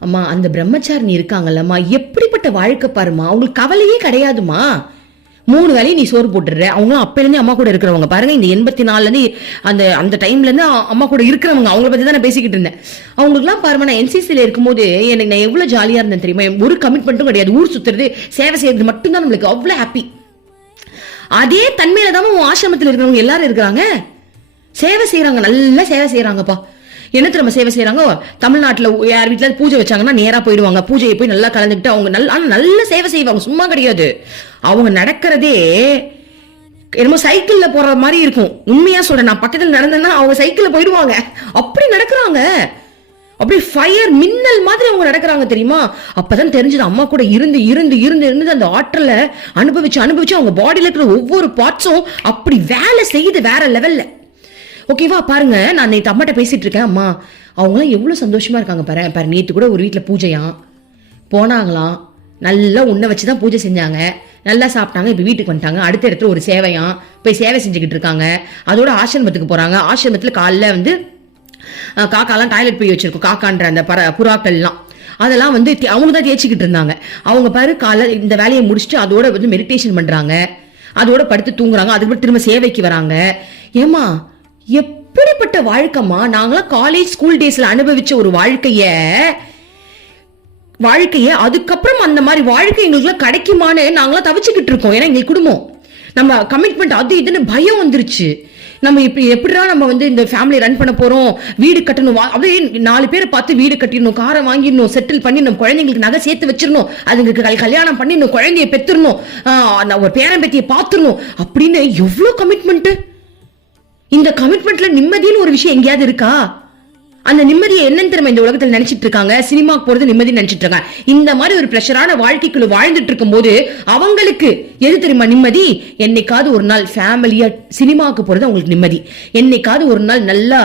அம்மா, அந்த பிரம்மச்சாரினி இருக்காங்கல்லம்மா, எப்படிப்பட்ட வாழ்க்கை பாருமா, அவங்களுக்கு கவலையே கிடையாதுமா. 3 வேலையும் நீ சோறு போட்டுடுற. அவங்களும் அப்பலேருந்து அம்மா கூட இருக்கிறவங்க பாருங்க. இந்த 84லேருந்து அந்த டைம்லேருந்து அம்மா கூட இருக்கிறவங்க, அவங்கள பற்றி தான் நான் பேசிக்கிட்டு இருந்தேன். அவங்களுக்குலாம் பாருமா, நான் என்சிசியில் இருக்கும்போது எனக்கு நான் எவ்வளோ ஜாலியாக இருந்தேன் தெரியுமா. ஒரு கமிட்மெண்ட்டும் கிடையாது. ஊர் சுற்றுறது, சேவை செய்யறது மட்டும்தான் நம்மளுக்கு அவ்வளோ ஹாப்பி. அதே தன்மையில தான் உன் ஆசிரமத்தில் இருக்கிறவங்க எல்லாரும் இருக்கிறாங்க. சேவை செய்யறாங்க, நல்லா சேவை செய்யறாங்கப்பா. என்னத்துல நம்ம சேவை செய்யறாங்க? தமிழ்நாட்டில் யார் வீட்டில் பூஜை வச்சாங்கன்னா நேரா போயிடுவாங்க. பூஜையை போய் நல்லா கலந்துக்கிட்டு அவங்க நல்ல சேவை செய்வாங்க. சும்மா கிடையாது. அவங்க நடக்கிறதே என்னமோ சைக்கிள்ல போற மாதிரி இருக்கும். உண்மையா சொல்றேன், நான் பக்கத்தில் நடந்தேன்னா அவங்க சைக்கிள்ல போயிடுவாங்க. அப்படி நடக்கிறாங்க. அப்படி ஃபயர் மின்னல் மாதிரி அவங்க நடக்கிறாங்க தெரியுமா. அப்பதான் தெரிஞ்சது அம்மா கூட இருந்து அந்த ஆற்றலை அனுபவிச்சு அவங்க பாடியில இருக்கிற ஒவ்வொரு பார்ட்ஸும் அப்படி வேலை செய்யுது வேற லெவல்ல. ஓகேவா? பாருங்க, நான் நேற்று அம்மாட்ட பேசிட்டு இருக்கேன். அம்மா, அவங்களாம் எவ்வளவு சந்தோஷமா இருக்காங்க பாரு. நேற்று கூட ஒரு வீட்டில் பூஜையாம் போனாங்களாம். நல்லா உன்னை வச்சுதான் பூஜை செஞ்சாங்க, நல்லா சாப்பிட்டாங்க. இப்போ வீட்டுக்கு வந்துட்டாங்க. அடுத்த இடத்துல ஒரு சேவையாம், போய் சேவை செஞ்சுக்கிட்டு இருக்காங்க. அதோட ஆசிரமத்துக்கு போறாங்க. ஆசிரமத்தில் காலைல காக்காலாம் டாய்லெட் போய் வச்சிருக்கோம். காக்கான்ற அந்த புறாக்கள்லாம் அதெல்லாம் அவங்க தான் தேய்ச்சிக்கிட்டு இருந்தாங்க. அவங்க பாரு காலை இந்த வேலையை முடிச்சுட்டு அதோட மெடிடேஷன் பண்றாங்க, அதோட படுத்து தூங்குறாங்க. அதுக்கு திரும்ப சேவைக்கு வராங்க. ஏமா, எப்படிப்பட்ட வாழ்க்கைமா. நாங்களாம் காலேஜ் ஸ்கூல் டேஸ்ல அனுபவிச்ச ஒரு வாழ்க்கைய அதுக்கப்புறம் அந்த மாதிரி வாழ்க்கை எங்களுக்கு கிடைக்குமான்னு நாங்களாம் தவிச்சுக்கிட்டு இருக்கோம். ஏன்னா எங்களுக்கு குடும்பம், நம்ம கமிட்மெண்ட், அது இதுன்னு பயம் வந்துருச்சு. நம்ம எப்படிதான் நம்ம இந்த ஃபேமிலி ரன் பண்ண போறோம், வீடு கட்டணும், அப்படியே 4 பேரை பார்த்து வீடு கட்டிடணும், காரை வாங்கிடணும், செட்டில் பண்ணிடணும், குழந்தைங்களுக்கு நகை சேர்த்து வச்சிடணும், அதுங்களுக்கு கல்யாணம் பண்ணிடணும், குழந்தைய பெத்துடணும், ஒரு பேரன் பேத்தியை பார்த்துடணும் அப்படின்னு எவ்வளவு கமிட்மெண்ட். இந்த கமிட்மெண்ட்ல நிம்மதின்னு ஒரு விஷயம் எங்கேயாவது இருக்கா? அந்த நிம்மதியை என்னன்னு தெரியுமா இந்த உலகத்தில் நினைச்சிட்டு இருக்காங்க. சினிமாக்கு போறது நிம்மதி நினைச்சிட்டு இருக்காங்க. இந்த மாதிரி ஒரு பிரஷரான வாழ்க்கைக்குள்ள வாழ்ந்துட்டு இருக்கும் போது அவங்களுக்கு எது தெரியுமா நிம்மதி? என்னைக்காவது ஒரு நாள் ஃபேமிலியா சினிமாவுக்கு போறது அவங்களுக்கு நிம்மதி. என்னைக்காவது ஒரு நாள் நல்லா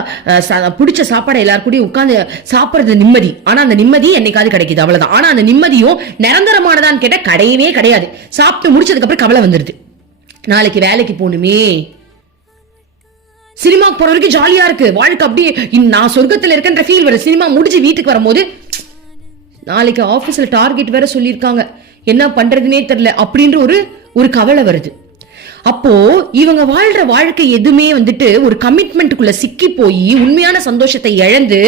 பிடிச்ச சாப்பாடை எல்லாரும் கூட உட்கார்ந்து சாப்பிடுறது நிம்மதி. ஆனா அந்த நிம்மதி என்னைக்காவது கிடைக்குது, அவ்வளவுதான். ஆனா அந்த நிம்மதியும் நிரந்தரமானதான்னு கேட்டா கிடையவே கிடையாது. சாப்பிட்டு முடிச்சதுக்கு அப்புறம் கவலை வந்துருது, நாளைக்கு வேலைக்கு போகணுமே. சினிமாக்கு போற வரைக்கும் ஜாலியா இருக்கு வாழ்க்கை, அப்படியே நான் சொர்க்கத்துல இருக்கேன்ற ஃபீல் வருது. சினிமா முடிஞ்சு வீட்டுக்கு வரும்போது நாளைக்கு ஆபீஸ்ல டார்கெட் வேற சொல்லியிருக்காங்க, என்ன பண்றதுனே தெரியல அப்படின்ற ஒரு கவலை வருது. அப்போ இவங்க வாழ்ற வாழ்க்கை எதுவுமே ஒரு கமிட்மெண்ட்டுக்குள்ள சிக்கி போய் உண்மையான சந்தோஷத்தை இழந்து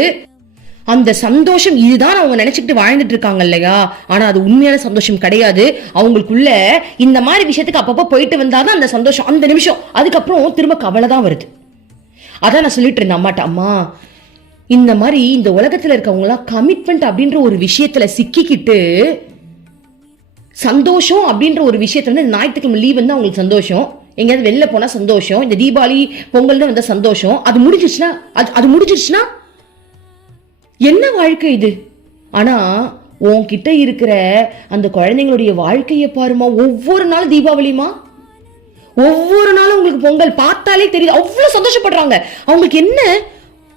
அந்த சந்தோஷம் இதுதான் அவங்க நினைச்சுக்கிட்டு வாழ்ந்துட்டு இருக்காங்க இல்லையா? ஆனா அது உண்மையான சந்தோஷம் கிடையாது. அவங்களுக்குள்ள இந்த மாதிரி விஷயத்துக்கு அப்பப்போ போயிட்டு வந்தாதான் அந்த சந்தோஷம் அந்த நிமிஷம், அதுக்கப்புறம் திரும்ப கவலை தான் வருது. அதான் நான் சொல்லிட்டு இருந்தேன் அம்மாட்ட, அம்மா இந்த மாதிரி இந்த உலகத்துல இருக்கவங்க எல்லாம் கமிட்மெண்ட் அப்படின்ற ஒரு விஷயத்துல சிக்கிக்கிட்டு சந்தோஷம் அப்படின்ற ஒரு விஷயத்துல வந்து ஞாயிற்றுக்கிழமை லீவ் வந்து அவங்களுக்கு சந்தோஷம், எங்கேயாவது வெளில போனா சந்தோஷம், இந்த தீபாவளி பொங்கல்னு வந்த சந்தோஷம், அது முடிஞ்சிருச்சுன்னா என்ன வாழ்க்கை இது? ஆனா உன்கிட்ட இருக்கிற அந்த குழந்தைங்களுடைய வாழ்க்கையை பாருமா, ஒவ்வொரு நாளும் தீபாவளிமா, ஒவ்வொரு நாளும் உங்களுக்கு பொங்கல் பார்த்தாலே தெரியுது, அவ்வளவு சந்தோஷப்படுறாங்க. அவங்களுக்கு என்ன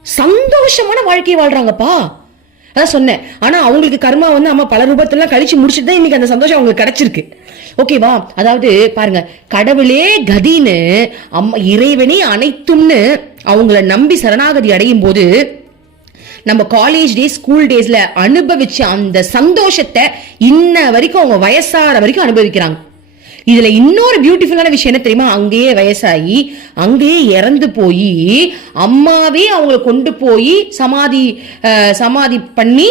சந்தோஷமான வாழ்க்கையை வாழ்றாங்கப்பா. அதான் சொன்னேன். ஆனா அவங்களுக்கு கர்மா வந்து அம்மா பல ரூபத்தெல்லாம் கழிச்சு முடிச்சுட்டு தான் இன்னைக்கு அந்த சந்தோஷம் அவங்களுக்கு கிடைச்சிருக்கு. ஓகேவா? அதாவது பாருங்க, கடவுளே கதின்னு அம்மா இறைவனே அனைத்தும்னு அவங்கள நம்பி சரணாகதி அடையும் போது நம்ம காலேஜ் டேஸ் ஸ்கூல் டேஸ்ல அனுபவிச்ச அந்த சந்தோஷத்தை இன்ன வரைக்கும் அவங்க வயசாற வரைக்கும் அனுபவிக்கிறாங்க. இதுல இன்னொரு பியூட்டிஃபுல்லான விஷயம் என்ன தெரியுமா? அங்கேயே வயசாகி அங்கேயே இறந்து போய் அம்மாவே அவங்களை கொண்டு போய் சமாதி பண்ணி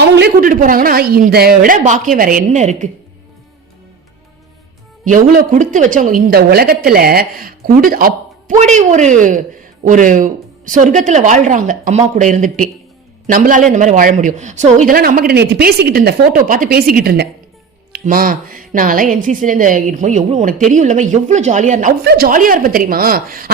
அவங்களே கூட்டிட்டு போறாங்கன்னா இந்த விட பாக்கியம் வேற என்ன இருக்கு? எவ்வளவு கொடுத்து வச்சவங்க இந்த உலகத்துல அப்படி ஒரு சொர்க்கத்துல வாழ்றாங்க அம்மா கூட இருந்துட்டே. நம்மளாலே இந்த மாதிரி வாழ முடியும். சோ இதெல்லாம் நம்ம கிட்ட நேற்று பேசிக்கிட்டு இருந்தேன், போட்டோ பார்த்து பேசிக்கிட்டு இருந்தேன். மா நான்லாம் என்சிசில இந்த இருக்கும்போது எவ்வளவு உனக்கு தெரியும் இல்லமா, எவ்வளவு ஜாலியா இருந்தேன், அவ்வளவு ஜாலியா இருப்பேன் தெரியுமா.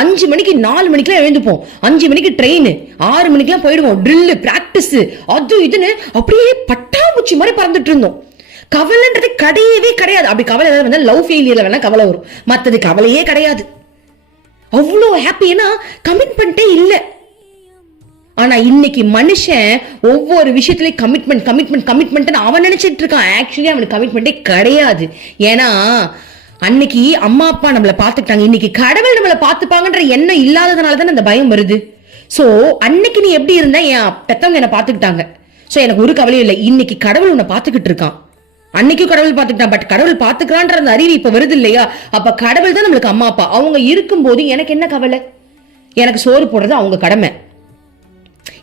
5 மணிக்கு 4 மணிக்கெல்லாம் எழுந்துப்போம், 5 மணிக்கு ட்ரெயின், 6 மணிக்கெல்லாம் போயிடுவோம், ட்ரில்லு பிராக்டிஸ் அது இதுன்னு அப்படியே பட்டாம்பூச்சி மாதிரி பறந்துட்டு இருந்தோம். கவலைன்றது கிடையவே கிடையாது. அப்படி கவலை ஏதாவது வந்தா லவ் ஃபெயிலியர்ல வேணா கவலை வரும், மத்தது கவலையே கிடையாது. அவ்வளோ ஹாப்பினா கமிட்மெண்ட்டே இல்லை. ஆனா இன்னைக்கு மனுஷன் ஒவ்வொரு விஷயத்திலயும் கமிட்மெண்ட் அவன் நினைச்சிட்டு இருக்கான். ஆக்சுவலி அவனுக்கு கமிட்மெண்டே கிடையாது. ஏன்னா அன்னைக்கு அம்மா அப்பா நம்மளை பாத்துக்கிட்டாங்க, இன்னைக்கு கடவுள் நம்மளை பாத்துப்பாங்கன்ற எண்ணம் இல்லாததுனாலதான் அந்த பயம் வருது. சோ அன்னைக்கு நீ எப்படி இருந்தா என் பெத்தவங்க என்ன பாத்துக்கிட்டாங்க, சோ எனக்கு ஒரு கவலையும் இல்லை. இன்னைக்கு கடவுள் உன்னை பாத்துக்கிட்டு இருக்கான், அன்னைக்கும் கடவுள் பாத்துக்கிட்டான். பட் கடவுள் பாத்துக்கிறான்ற அந்த அறிவு இப்ப வருது இல்லையா? அப்ப கடவுள் தான் நம்மளுக்கு அம்மா அப்பா. அவங்க இருக்கும் போது எனக்கு என்ன கவலை? எனக்கு சோறு போடுறது அவங்க கடமை,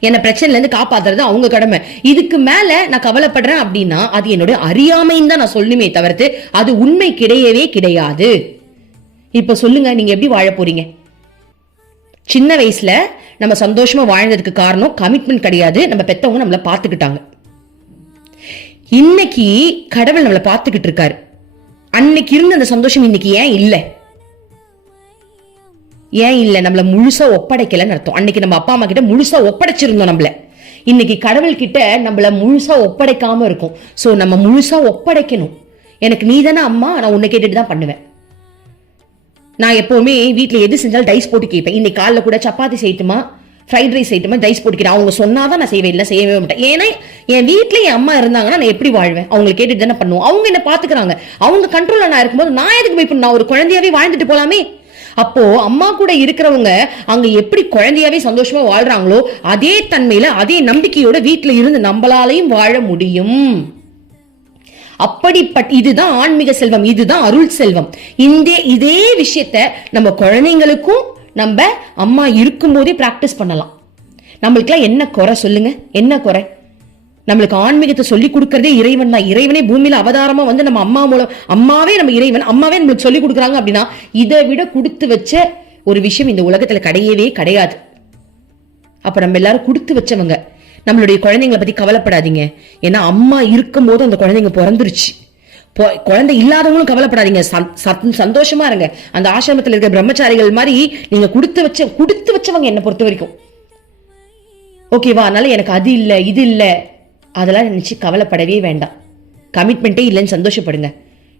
என்ன பிரச்சனைல இருந்து காப்பாத்துறது அவங்க கடமை. இதுக்கு மேல நான் கவலைப்படுறேன் அப்படின்னா அது என்னோட அறியாமைன்னு தான் நான் சொல்லுமே தவிர்த்து அது உண்மை கிடையவே கிடையாது. இப்ப சொல்லுங்க, நீங்க எப்படி வாழ போறீங்க? சின்ன வயசுல நம்ம சந்தோஷமா வாழ்ந்ததுக்கு காரணம் கமிட்மெண்ட் கிடையாது, நம்ம பெத்தவங்க நம்மள பாத்துக்கிட்டாங்க. இன்னைக்கு கடவுள் நம்மளை பார்த்துக்கிட்டு இருக்காரு. அன்னைக்கு இருந்த அந்த சந்தோஷம் இன்னைக்கு ஏன் இல்லை? நம்மள முழுசா ஒப்படைக்கலன்னு அர்த்தம். அன்னைக்கு நம்ம அப்பா அம்மா கிட்ட முழுசா ஒப்படைச்சிருந்தோம் நம்மள. இன்னைக்கு கடவுள் கிட்ட நம்மள முழுசா ஒப்படைக்காம இருக்கும். சோ நம்ம முழுசா ஒப்படைக்கணும். எனக்கு நீ தானே அம்மா, நான் உன்னை கேட்டுட்டு தான் பண்ணுவேன். நான் எப்பவுமே வீட்டுல எது செஞ்சாலும் டைஸ் போட்டு கேட்பேன். இன்னைக்கு காலைல கூட சப்பாத்தி செய்யட்டுமா ஃப்ரைட் ரைஸ் ஐட்டமா டைஸ் போட்டுக்கிறேன். அவங்க சொன்னாதான் நான் செய்வேன், இல்லை செய்யவே மாட்டேன். ஏன்னா என் வீட்டுல என் அம்மா இருந்தாங்கன்னா நான் எப்படி வாழ்வேன்? அவங்களை கேட்டுட்டு தானே பண்ணுவோம். அவங்க என்ன பாத்துக்கிறாங்க, அவங்க கண்ட்ரோல்ல நான் இருக்கும்போது நான் எதுக்கு போய் பண்ண? நான் ஒரு குழந்தையாவே வாழ்ந்துட்டு போலாமே. அப்போ அம்மா கூட இருக்கிறவங்க அங்க எப்படி குழந்தையாவே சந்தோஷமா வாழ்றாங்களோ அதே தன்மையில அதே நம்பிக்கையோட வீட்டுல இருந்து நம்மளாலையும் வாழ முடியும். அப்படிப்பட்ட இதுதான் ஆன்மீக செல்வம், இதுதான் அருள் செல்வம். இதே விஷயத்த நம்ம குழந்தைங்களுக்கும் நம்ம அம்மா இருக்கும் போதே பிராக்டிஸ் பண்ணலாம். நம்மளுக்குலாம் என்ன குறை சொல்லுங்க? என்ன குறை? நம்மளுக்கு ஆன்மீகத்தை சொல்லி கொடுக்கறதே இறைவன் தான். இறைவனே பூமியில அவதாரமா வந்து நம்ம அம்மா மூலம், அம்மாவே நம்ம இறைவன், அம்மாவே நம்மளுக்கு சொல்லி கொடுக்குறாங்க அப்படின்னா இதை விட கொடுத்து வச்ச ஒரு விஷயம் இந்த உலகத்துல கிடையவே கிடையாது. அப்ப நம்ம எல்லாரும் கொடுத்து வச்சவங்க. நம்மளுடைய குழந்தைங்களை பத்தி கவலைப்படாதீங்க. ஏன்னா அம்மா இருக்கும் போது அந்த குழந்தைங்க பிறந்துருச்சு. குழந்தை இல்லாதவங்களும் கவலைப்படாதீங்க, சந்தோஷமா இருங்க. அந்த ஆசிரமத்தில் இருக்க பிரம்மச்சாரிகள் மாதிரி நீங்க கொடுத்து வச்சவங்க என்ன பொறுத்த வரைக்கும். ஓகேவா? அதனால எனக்கு அது இல்லை இது இல்லை அதெல்லாம் நினைச்சு கவலைப்படவே வேண்டாம். கமிட்மெண்ட்டே இல்லைன்னு சந்தோஷப்படுங்க.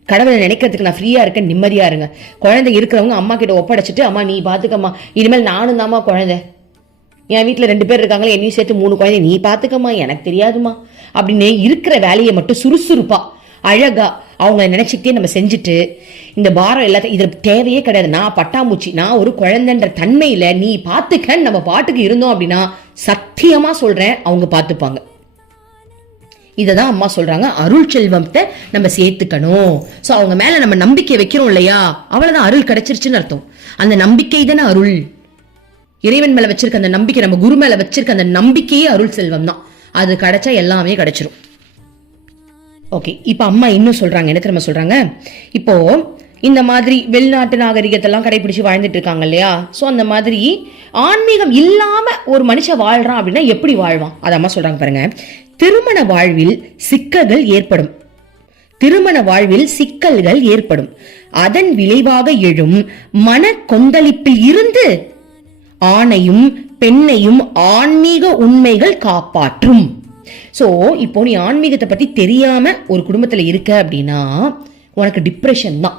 கடவுளை நினைக்கிறதுக்கு நான் ஃப்ரீயா இருக்கேன், நிம்மதியா இருங்க. குழந்தை இருக்கிறவங்க அம்மா கிட்ட ஒப்படைச்சிட்டு, அம்மா நீ பாத்துக்கம்மா, இனிமேல் நானும் தாம்மா குழந்தை, என் வீட்டுல 2 பேர் இருக்காங்களே, என்னையும் சேர்த்து 3 குழந்தை, நீ பாத்துக்கம்மா, எனக்கு தெரியாதுமா அப்படின்னு இருக்கிற வேலையை மட்டும் சுறுசுறுப்பா அழகா அவங்க நினைச்சுக்கிட்டே நம்ம செஞ்சுட்டு இந்த பாரம் எல்லாத்தையும் இதுல தேவையே கிடையாது. நான் பட்டாம்பூச்சி, நான் ஒரு குழந்தைன்ற தன்மையில நீ பாத்துக்கன்னு நம்ம பாட்டுக்கு இருந்தோம் அப்படின்னா சத்தியமா சொல்றேன் அவங்க பாத்துப்பாங்க. இததான் அம்மா சொல்றாங்க, அருள் செல்வத்தை நம்ம சேர்த்துக்கணும். சோ அவங்க மேல நம்ம நம்பிக்கை வைக்கிறோம் இல்லையா, அவ்வளவுதான் அருள் கிடைச்சிருச்சுன்னு அர்த்தம். அந்த நம்பிக்கை தானே அருள். இறைவன் மேல வச்சிருக்க அந்த நம்பிக்கை, நம்ம குரு மேல வச்சிருக்க அந்த நம்பிக்கையே அருள் செல்வம் தான். அது கிடைச்சா எல்லாமே கிடைச்சிரும். ஓகே, இப்ப அம்மா இன்னும் சொல்றாங்க, என்ன தெரியுமா சொல்றாங்க, இப்போ இந்த மாதிரி வெளிநாட்டு நாகரிகத்தெல்லாம் கடைபிடிச்சு வாழ்ந்துட்டு இருக்காங்க இல்லையா. ஸோ அந்த மாதிரி ஆன்மீகம் இல்லாம ஒரு மனுஷன் வாழ்றான் அப்படின்னா எப்படி வாழ்வான், அது அம்மா சொல்றாங்க பாருங்க. திருமண வாழ்வில் சிக்கல்கள் ஏற்படும். திருமண வாழ்வில் சிக்கல்கள் ஏற்படும். அதன் விளைவாக எழும் மன கொந்தளிப்பில் இருந்து ஆணையும் பெண்ணையும் ஆன்மீக உண்மைகள் காப்பாற்றும். சோ இப்போ நீ ஆன்மீகத்தை பத்தி தெரியாம ஒரு குடும்பத்துல இருக்க அப்படின்னா உனக்கு டிப்ரெஷன் தான்.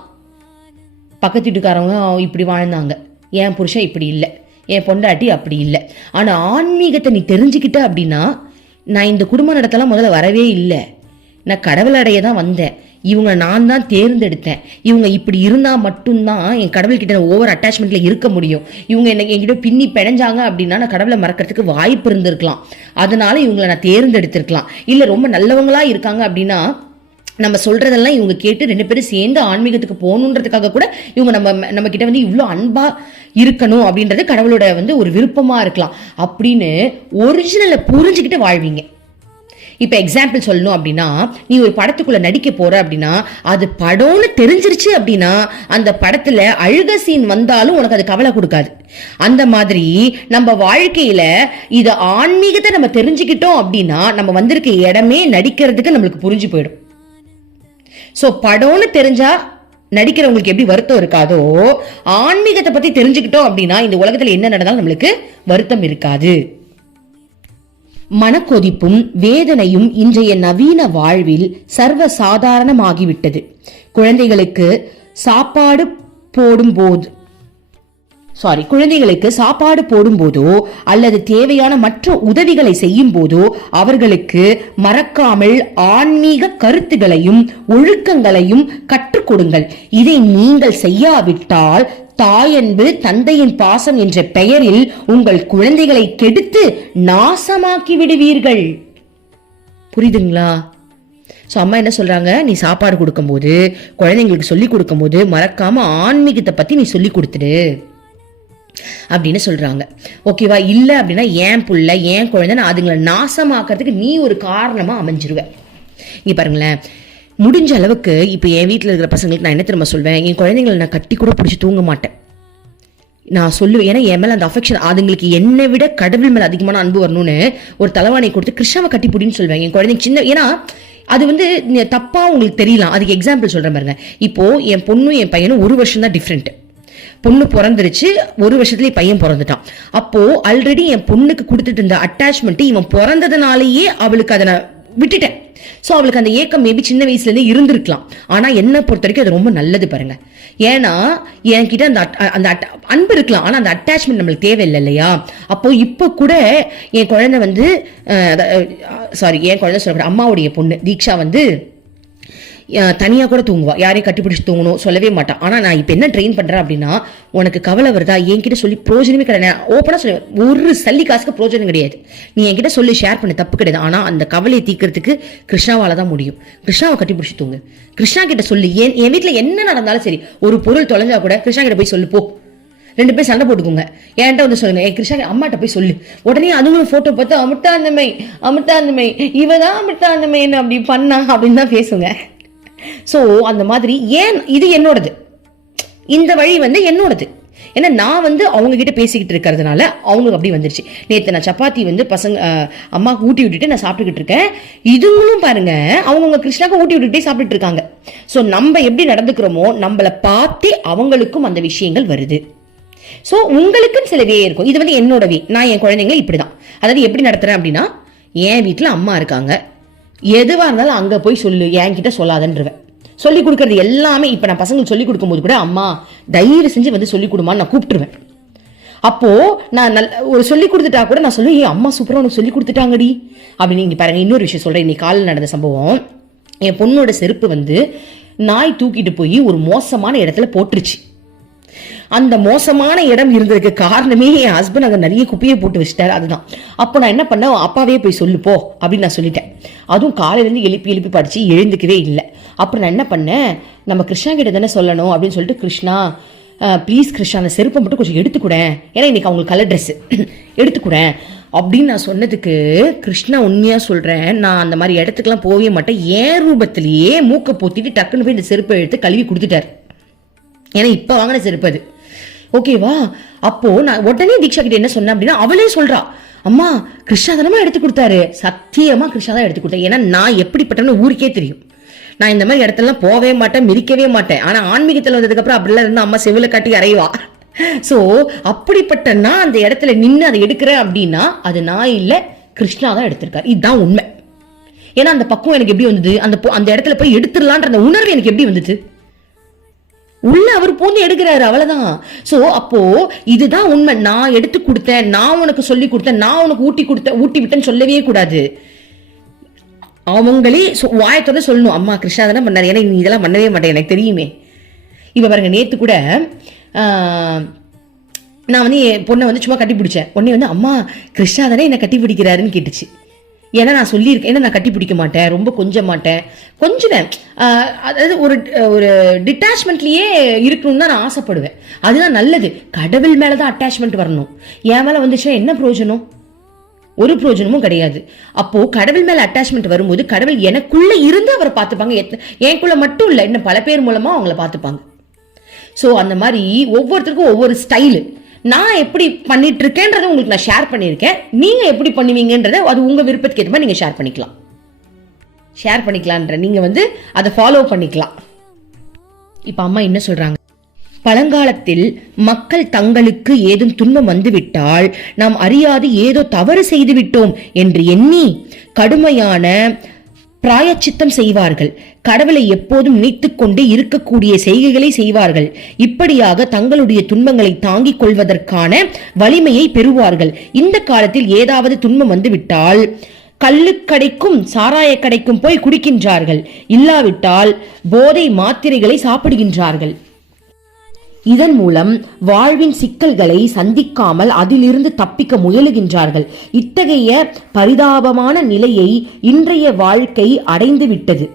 பக்கத்து வீட்டுக்காரவங்க இப்படி வாழ்ந்தாங்க, என் புருஷன் இப்படி இல்லை, என் பொண்டாட்டி அப்படி இல்லை. ஆனா ஆன்மீகத்தை நீ தெரிஞ்சுக்கிட்ட அப்படின்னா, நான் இந்த குடும்ப நடத்தலாம் முதல்ல வரவே இல்லை, நான் கடவுள் அடைய தான் வந்தேன், இவங்க நான் தான் தேர்ந்தெடுத்தேன், இவங்க இப்படி இருந்தா மட்டும்தான் என் கடவுள்கிட்ட ஓவர் அட்டாச்மெண்ட்ல இருக்க முடியும், இவங்க என்கிட்ட பின்னி பிணைஞ்சாங்க அப்படின்னா நான் கடவுளை மறக்கிறதுக்கு வாய்ப்பு இருந்திருக்கலாம், அதனால இவங்களை நான் தேர்ந்தெடுத்திருக்கலாம். இல்ல ரொம்ப நல்லவங்களா இருக்காங்க அப்படின்னா நம்ம சொல்றதெல்லாம் இவங்க கேட்டு 2 பேரும் சேர்ந்து ஆன்மீகத்துக்கு போகணுன்றதுக்காக கூட இவங்க நம்ம கிட்ட வந்து இவ்வளோ அன்பா இருக்கணும் அப்படின்றது கடவுளோட வந்து ஒரு விருப்பமா இருக்கலாம் அப்படின்னு ஒரிஜினலை புரிஞ்சுக்கிட்டு வாழ்வீங்க. இப்ப எக்ஸாம்பிள் சொல்லணும் அப்படின்னா, நீ ஒரு படத்துக்குள்ள நடிக்க போற அப்படின்னா அது படம்னு தெரிஞ்சிருச்சு அப்படின்னா அந்த படத்துல அழுக சீன் வந்தாலும் உனக்கு அது கவலை கொடுக்காது. அந்த மாதிரி நம்ம வாழ்க்கையில இது ஆன்மீகத்தை நம்ம தெரிஞ்சுக்கிட்டோம் அப்படின்னா நம்ம வந்திருக்க இடமே நடிக்கிறதுக்கு நம்மளுக்கு புரிஞ்சு போயிடும். சோ படம்னு தெரிஞ்சா நடிக்கிறவங்களுக்கு எப்படி வருத்தம் இருக்காதோ, ஆன்மீகத்தை பத்தி தெரிஞ்சுக்கிட்டோம் அப்படின்னா இந்த உலகத்துல என்ன நடந்தாலும் நம்மளுக்கு வருத்தம் இருக்காது. மனக்கொதிப்பும் வேதனையும் இன்றைய நவீன வாழ்வில் சர்வ சாதாரணமாகிவிட்டது. குழந்தைகளுக்கு சாப்பாடு போடும் போதோ அல்லது தேவையான மற்ற உதவிகளை செய்யும் போதோ அவர்களுக்கு மறக்காமல் ஆன்மீக கருத்துகளையும் ஒழுக்கங்களையும் கற்றுக் கொடுங்கள். இதை நீங்கள் செய்யாவிட்டால் தாயன்பு தந்தையின் பாசம் என்ற பெயரில் உங்கள் குழந்தைகளை கெடுத்து நாசமாக்கி விடுவீர்கள். புரியுதுங்களா? ஸோ அம்மா என்ன சொல்றாங்க, நீ சாப்பாடு கொடுக்கும்போது குழந்தைங்களுக்கு சொல்லி கொடுக்கும்போது மறக்காம ஆன்மீகத்தை பத்தி நீ சொல்லி கொடுத்துடு அப்படின்னு சொல்றாங்க. ஓகேவா? இல்ல அப்படின்னா என் புள்ள என் குழந்தை அதுங்களை நாசமாக்குறதுக்கு நீ ஒரு காரணமா அமைஞ்சிருவ. இங்க பாருங்களேன், முடிஞ்ச அளவுக்கு இப்போ என் வீட்டில் இருக்கிற பசங்களுக்கு நான் என்ன திரும்ப சொல்வேன், என் குழந்தைங்களை நான் கட்டி கூட பிடிச்சி தூங்க மாட்டேன். நான் சொல்லுவேன், ஏன்னா என் மேல அந்த அஃபெக்ஷன், அதுங்களுக்கு என்னை விட கடவுள் மேல அதிகமான அன்பு வரணும்னு ஒரு தலைவாணி கொடுத்து கிருஷ்ணாவை கட்டி பிடின்னு சொல்லுவேன் என் குழந்தைங்க சின்ன. ஏன்னா அது வந்து தப்பா உங்களுக்கு தெரியலாம். அதுக்கு எக்ஸாம்பிள் சொல்றேன் பாருங்க. இப்போ என் பொண்ணும் என் பையனும் 1 வருஷம் தான் டிஃப்ரெண்ட். பொண்ணு பிறந்துருச்சு, 1 வருஷத்துலயே பையன் பிறந்துட்டான். அப்போ ஆல்ரெடி என் பொண்ணுக்கு கொடுத்துட்டு இருந்த அட்டாச்மெண்ட் இவன் பிறந்ததுனாலேயே அவளுக்கு அதை நான் விட்டுட்டேன். ஸோ அவளுக்கு அந்த ஏக்கம் மேபி சின்ன வயசுலேருந்து இருந்திருக்கலாம். ஆனால் என்னை பொறுத்த வரைக்கும் அது ரொம்ப நல்லது பாருங்க. ஏன்னா என்கிட்ட அந்த அன்பு இருக்கலாம், ஆனால் அந்த அட்டாச்மெண்ட் நம்மளுக்கு தேவையில்லை இல்லையா? அப்போ இப்போ கூட என் குழந்தை வந்து என் குழந்தை சொல்ல அம்மாவுடைய பொண்ணு தீக்ஷா வந்து தனியாக கூட தூங்குவா, யாரையும் கட்டிப்பிடிச்சு தூங்கணும் சொல்லவே மாட்டான். ஆனால் நான் இப்போ என்ன ட்ரெயின் பண்ணுறேன் அப்படின்னா, உனக்கு கவலை வருதா என்கிட்ட சொல்லி பிரோஜனமே கிடையாது. ஓப்பனாக சொல்லுவேன், ஒரு சல்லி காசுக்கு பிரோஜனம் கிடையாது. நீ என்கிட்ட சொல்லி ஷேர் பண்ண தப்பு கிடையாது. ஆனால் அந்த கவலையை தீர்க்கறதுக்கு கிருஷ்ணாவால தான் முடியும். கிருஷ்ணாவை கட்டிப்பிடிச்சு தூங்கு. கிருஷ்ணா கிட்ட சொல்லி என் வீட்டில் என்ன நடந்தாலும் சரி, ஒரு பொருள் தொலைஞ்சா கூட கிருஷ்ணா கிட்ட போய் சொல்லு போ. 2 பேரும் சண்டை போட்டுக்கோங்க, என்கிட்ட வந்து சொல்லுங்க, என் கிருஷ்ணா அம்மாட்ட போய் சொல்லு. உடனே அதுங்களும் போட்டோ பார்த்து அமிட்டாந்தமை இவதான் அமிட்டாந்தமை என்ன அப்படி பண்ணா அப்படின்னு தான் பேசுங்க. சோ அந்த மாதிரி ஏன் இது என்னோடது, இந்த வழி வந்து என்னோடது. ஏன்னா நான் வந்து அவங்க கிட்ட பேசிக்கிட்டு இருக்கிறதுனால அவங்களுக்கு அப்படி வந்துருச்சு. நேற்று நான் சப்பாத்தி வந்து பசங்க அம்மாவுக்கு ஊட்டி விட்டுட்டு நான் சாப்பிட்டுக்கிட்டு இருக்கேன். இதுங்களும் பாருங்க அவங்க கிருஷ்ணாக்கு ஊட்டி விட்டுட்டே சாப்பிட்டுட்டு இருக்காங்க. ஸோ நம்ம எப்படி நடந்துக்கிறோமோ நம்மளை பார்த்தே அவங்களுக்கும் அந்த விஷயங்கள் வருது. ஸோ உங்களுக்குன்னு சில வே இருக்கும். இது வந்து என்னோட வே. நான் என் குழந்தைங்களை இப்படிதான், அதாவது எப்படி நடத்துறேன் அப்படின்னா, என் வீட்டில் அம்மா இருக்காங்க, எதுவாக இருந்தாலும் அங்கே போய் சொல்லு, என்கிட்ட சொல்லாதன்றவேன். சொல்லிக் கொடுக்கறது எல்லாமே இப்போ நான் பசங்களுக்கு சொல்லிக் கொடுக்கும்போது கூட அம்மா தயவு செஞ்சு வந்து சொல்லிக் கொடுமான்னு நான் கூப்பிட்டுருவேன். அப்போ நான் ஒரு சொல்லிக் கொடுத்துட்டா கூட நான் சொல்லுவேன், ஏன் அம்மா சூப்பராக உனக்கு சொல்லி கொடுத்துட்டாங்கடி அப்படின்னு. இங்கே பாருங்க, இன்னொரு விஷயம் சொல்கிறேன். இன்னைக்கு காலையில் நடந்த சம்பவம். என் பொண்ணோட செருப்பு வந்து நாய் தூக்கிட்டு போய் ஒரு மோசமான இடத்துல போட்டுருச்சு. அந்த மோசமான இடம் இருந்ததுக்கு காரணமே என் ஹஸ்பண்ட் அங்கே நிறைய குப்பையை போட்டு வச்சுட்டாரு. அதுதான். அப்போ நான் என்ன பண்ணேன், அப்பாவே போய் சொல்லுப்போ அப்படின்னு நான் சொல்லிட்டேன். அதுவும் காலையிலேருந்து எழுப்பி படிச்சு எழுந்துக்கவே இல்லை. அப்புறம் நான் என்ன பண்ணேன், நம்ம கிருஷ்ணா கிட்ட தானே சொல்லணும் அப்படின்னு சொல்லிட்டு, கிருஷ்ணா ப்ளீஸ் கிருஷ்ணா அந்த செருப்பை மட்டும் கொஞ்சம் எடுத்துக்கூடேன், ஏன்னா இன்னைக்கு அவங்களுக்கு கலர் ட்ரெஸ்ஸு எடுத்துக்கூடேன் அப்படின்னு நான் சொன்னதுக்கு கிருஷ்ணா உண்மையாக சொல்கிறேன், நான் அந்த மாதிரி இடத்துக்குலாம் போகவே மாட்டேன், ஏன் ரூபத்திலேயே மூக்கை போத்திட்டு டக்குன்னு போய் இந்த செருப்பை எடுத்து கழுவி கொடுத்துட்டார். ஏன்னா இப்போ வாங்கின செருப்பு அது, ஓகேவா? அப்போது நான் உடனே தீக்ஷா கிட்ட என்ன சொன்னேன் அப்படின்னா, அவளே சொல்கிறா, அம்மா கிருஷ்ணா தானமா எடுத்து கொடுத்தாரு. சத்தியமாக கிருஷ்ணா தான் எடுத்து கொடுத்தேன், ஏன்னா நான் எப்படிப்பட்டேன்னு ஊருக்கே தெரியும். நான் இந்த மாதிரி இடத்துலலாம் போகவே மாட்டேன், மிதிக்கவே மாட்டேன். ஆனால் ஆன்மீகத்தில் வந்ததுக்கப்புறம் அப்படிலாம் இருந்தால் அம்மா செவில காட்டி அறைவா. ஸோ அப்படிப்பட்ட நான் அந்த இடத்துல நின்று அதை எடுக்கிறேன் அப்படின்னா அது நான் இல்லை, கிருஷ்ணா தான் எடுத்திருக்காரு. இதுதான் உண்மை. ஏன்னா அந்த பக்குவம் எனக்கு எப்படி வந்தது, அந்த இடத்துல போய் எடுத்துடலான்ற அந்த உணர்வு எனக்கு எப்படி வந்தது, உள்ள அவர் பூந்து எடுக்கிறாரு, அவ்வளவுதான். சோ அப்போ இதுதான் உண்மை. நான் எடுத்து கொடுத்தேன், நான் உனக்கு சொல்லி கொடுத்தேன், நான் உனக்கு ஊட்டி விட்டேன்னு சொல்லவே கூடாது. அவங்களே வாயத்தோட சொல்லணும், அம்மா கிருஷ்ணா தானே பண்ணாரு, ஏன்னா நீ இதெல்லாம் பண்ணவே மாட்டேன் எனக்கு தெரியுமே. இப்ப பாருங்க, நேத்து கூட நான் வந்து என் பொண்ணை வந்து சும்மா கட்டி பிடிச்சேன். உடனே வந்து அம்மா கிருஷ்ணா தானே என்னை கட்டி பிடிக்கிறாருன்னு கேட்டுச்சு. ஏன்னா நான் சொல்லியிருக்கேன், ஏன்னா நான் கட்டி பிடிக்க மாட்டேன், ரொம்ப கொஞ்சம் மாட்டேன், கொஞ்சம் அதாவது ஒரு டிட்டாச்மெண்ட்லயே இருக்கணும்னு தான் நான் ஆசைப்படுவேன். அதுதான் நல்லது. கடவுள் மேலதான் அட்டாச்மெண்ட் வரணும். என் மேல வந்துச்சுன்னா என்ன பிரயோஜனம்? ஒரு பிரயோஜனமும் கிடையாது. அப்போ கடவுள் மேல அட்டாச்மெண்ட் வரும்போது கடவுள் எனக்குள்ள இருந்து அவரை பார்த்துப்பாங்க. எனக்குள்ள மட்டும் இல்லை, இன்னும் பல பேர் மூலமா அவங்கள பார்த்துப்பாங்க. ஸோ அந்த மாதிரி ஒவ்வொருத்தருக்கும் ஒவ்வொரு ஸ்டைலு. நான் எப்படி பண்ணிட்டு இருக்கேன்றதை உங்களுக்கு நான் ஷேர் பண்ணியிருக்கேன். நீங்க எப்படி பண்ணுவீங்கன்றத அது உங்க விருப்பத்துக்கு ஏற்ற மாதிரி நீங்க ஷேர் பண்ணிக்கலான்ற நீங்க வந்து அதை ஃபாலோ பண்ணிக்கலாம். இப்ப அம்மா என்ன சொல்றாங்க, பழங்காலத்தில் மக்கள் தங்களுக்கு ஏதும் துன்பம் வந்துவிட்டால் நாம் அறியாது ஏதோ தவறு செய்து விட்டோம் என்று எண்ணி கடுமையான பிராயச்சித்தம் செய்வார்கள். கடவுளை எப்போதும் நினைத்துக் கொண்டே இருக்கக்கூடிய செய்கைகளை செய்வார்கள். இப்படியாக தங்களுடைய துன்பங்களை தாங்கிக் கொள்வதற்கான வலிமையை பெறுவார்கள். இந்த காலத்தில் ஏதாவது துன்பம் வந்துவிட்டால் கள்ளுக்கடைக்கும் சாராய கடைக்கும் போய் குடிக்கின்றார்கள், இல்லாவிட்டால் போதை மாத்திரைகளை சாப்பிடுகின்றார்கள். இதன் மூலம் வாழ்வின் சிக்கல்களை சந்திக்காமல் அதிலிருந்து தப்பிக்க முயலுகின்றார்கள். இத்தகைய பரிதாபமான நிலையை இன்றைய வாழ்க்கை அடைந்து விட்டது.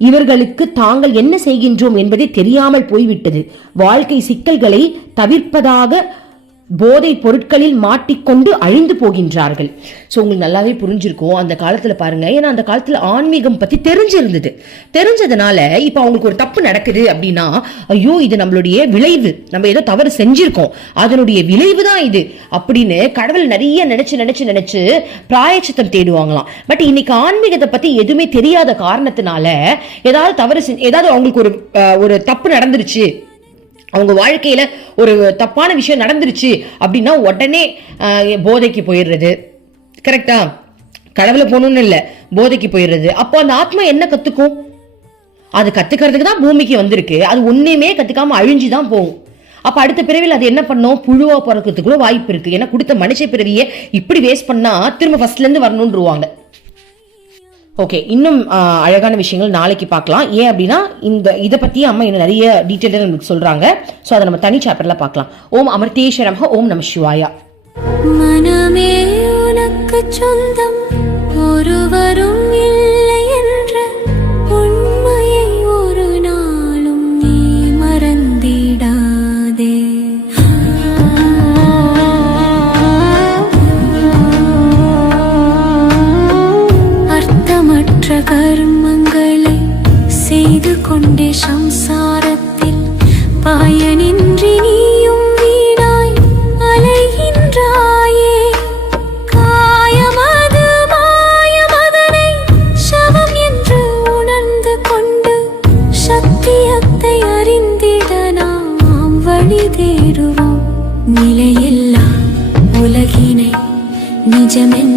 இவர்களுக்கு தாங்கள் என்ன செய்கின்றோம் என்பதை தெரியாமல் போய்விட்டது. வாழ்க்கை சிக்கல்களை தவிர்ப்பதாக போதை பொருட்களில் மாட்டிக்கொண்டு அழிந்து போகின்றார்கள். ஸோ உங்களுக்கு நல்லாவே புரிஞ்சிருக்கும் அந்த காலத்துல பாருங்க. ஏன்னா அந்த காலத்துல ஆன்மீகம் பத்தி தெரிஞ்சதுனால இப்ப அவங்களுக்கு ஒரு தப்பு நடக்குது அப்படின்னா, ஐயோ இது நம்மளுடைய விளைவு, நம்ம ஏதோ தவறு செஞ்சிருக்கோம், அதனுடைய விளைவு தான் இது அப்படின்னு கடவுள் நிறைய நினைச்சு பிராயச்சித்தம் தேடுவாங்களாம். பட் இன்னைக்கு ஆன்மீகத்தை பத்தி எதுவுமே தெரியாத காரணத்தினால ஏதாவது தவறு ஏதாவது அவங்களுக்கு ஒரு தப்பு நடந்துருச்சு, அவங்க வாழ்க்கையில ஒரு தப்பான விஷயம் நடந்துருச்சு அப்படின்னா உடனே போதைக்கு போயிடுறது. கரெக்டா? கடவுளை போகணும்னு இல்லை, போதைக்கு போயிடுறது. அப்போ அந்த ஆத்மா என்ன கத்துக்கும்? அது கத்துக்கிறதுக்கு தான் பூமிக்கு வந்திருக்கு. அது ஒண்ணுமே கத்துக்காம அழிஞ்சுதான் போகும். அப்ப அடுத்த பிறவியில் அது என்ன பண்ணும்? புழுவா பிறக்கிறதுக்குள்ள வாய்ப்பு இருக்கு. ஏன்னா கொடுத்த மனுஷ பிறவியை இப்படி வேஸ்ட் பண்ணா திரும்ப ஃபர்ஸ்ட்ல இருந்து வரணும்ன்றுவாங்க. ஓகே, இன்னும் அழகான விஷயங்கள் நாளைக்கு பார்க்கலாம். ஏன் அப்படின்னா இதை பத்தி அம்மா இன்னும் நிறைய டீட்டெயிலாக நமக்கு சொல்றாங்க. ஸோ அதை நம்ம தனி சாப்டர்ல பார்க்கலாம். ஓம் அமிர்தேஸ்வர நமः. ஓம் நம சிவாயா. மனமே உனக்கு சொந்தம், ஒருவரும் இல்லை என்ற உண்மையை ஒரு நாளும் நீ மறந்திடாதே. கர்மங்களை செய்து கொண்டே சம்சாரத்தில் பயனின்றி நீயும் வீணாய் அலைகின்றாயே. காயமது மாயமதனை சவம் என்று உணர்ந்து கொண்டு சத்தியத்தை அறிந்திட நாம் வழி தேடுவோம். நிலையில்லா உலகினை நிஜமென்று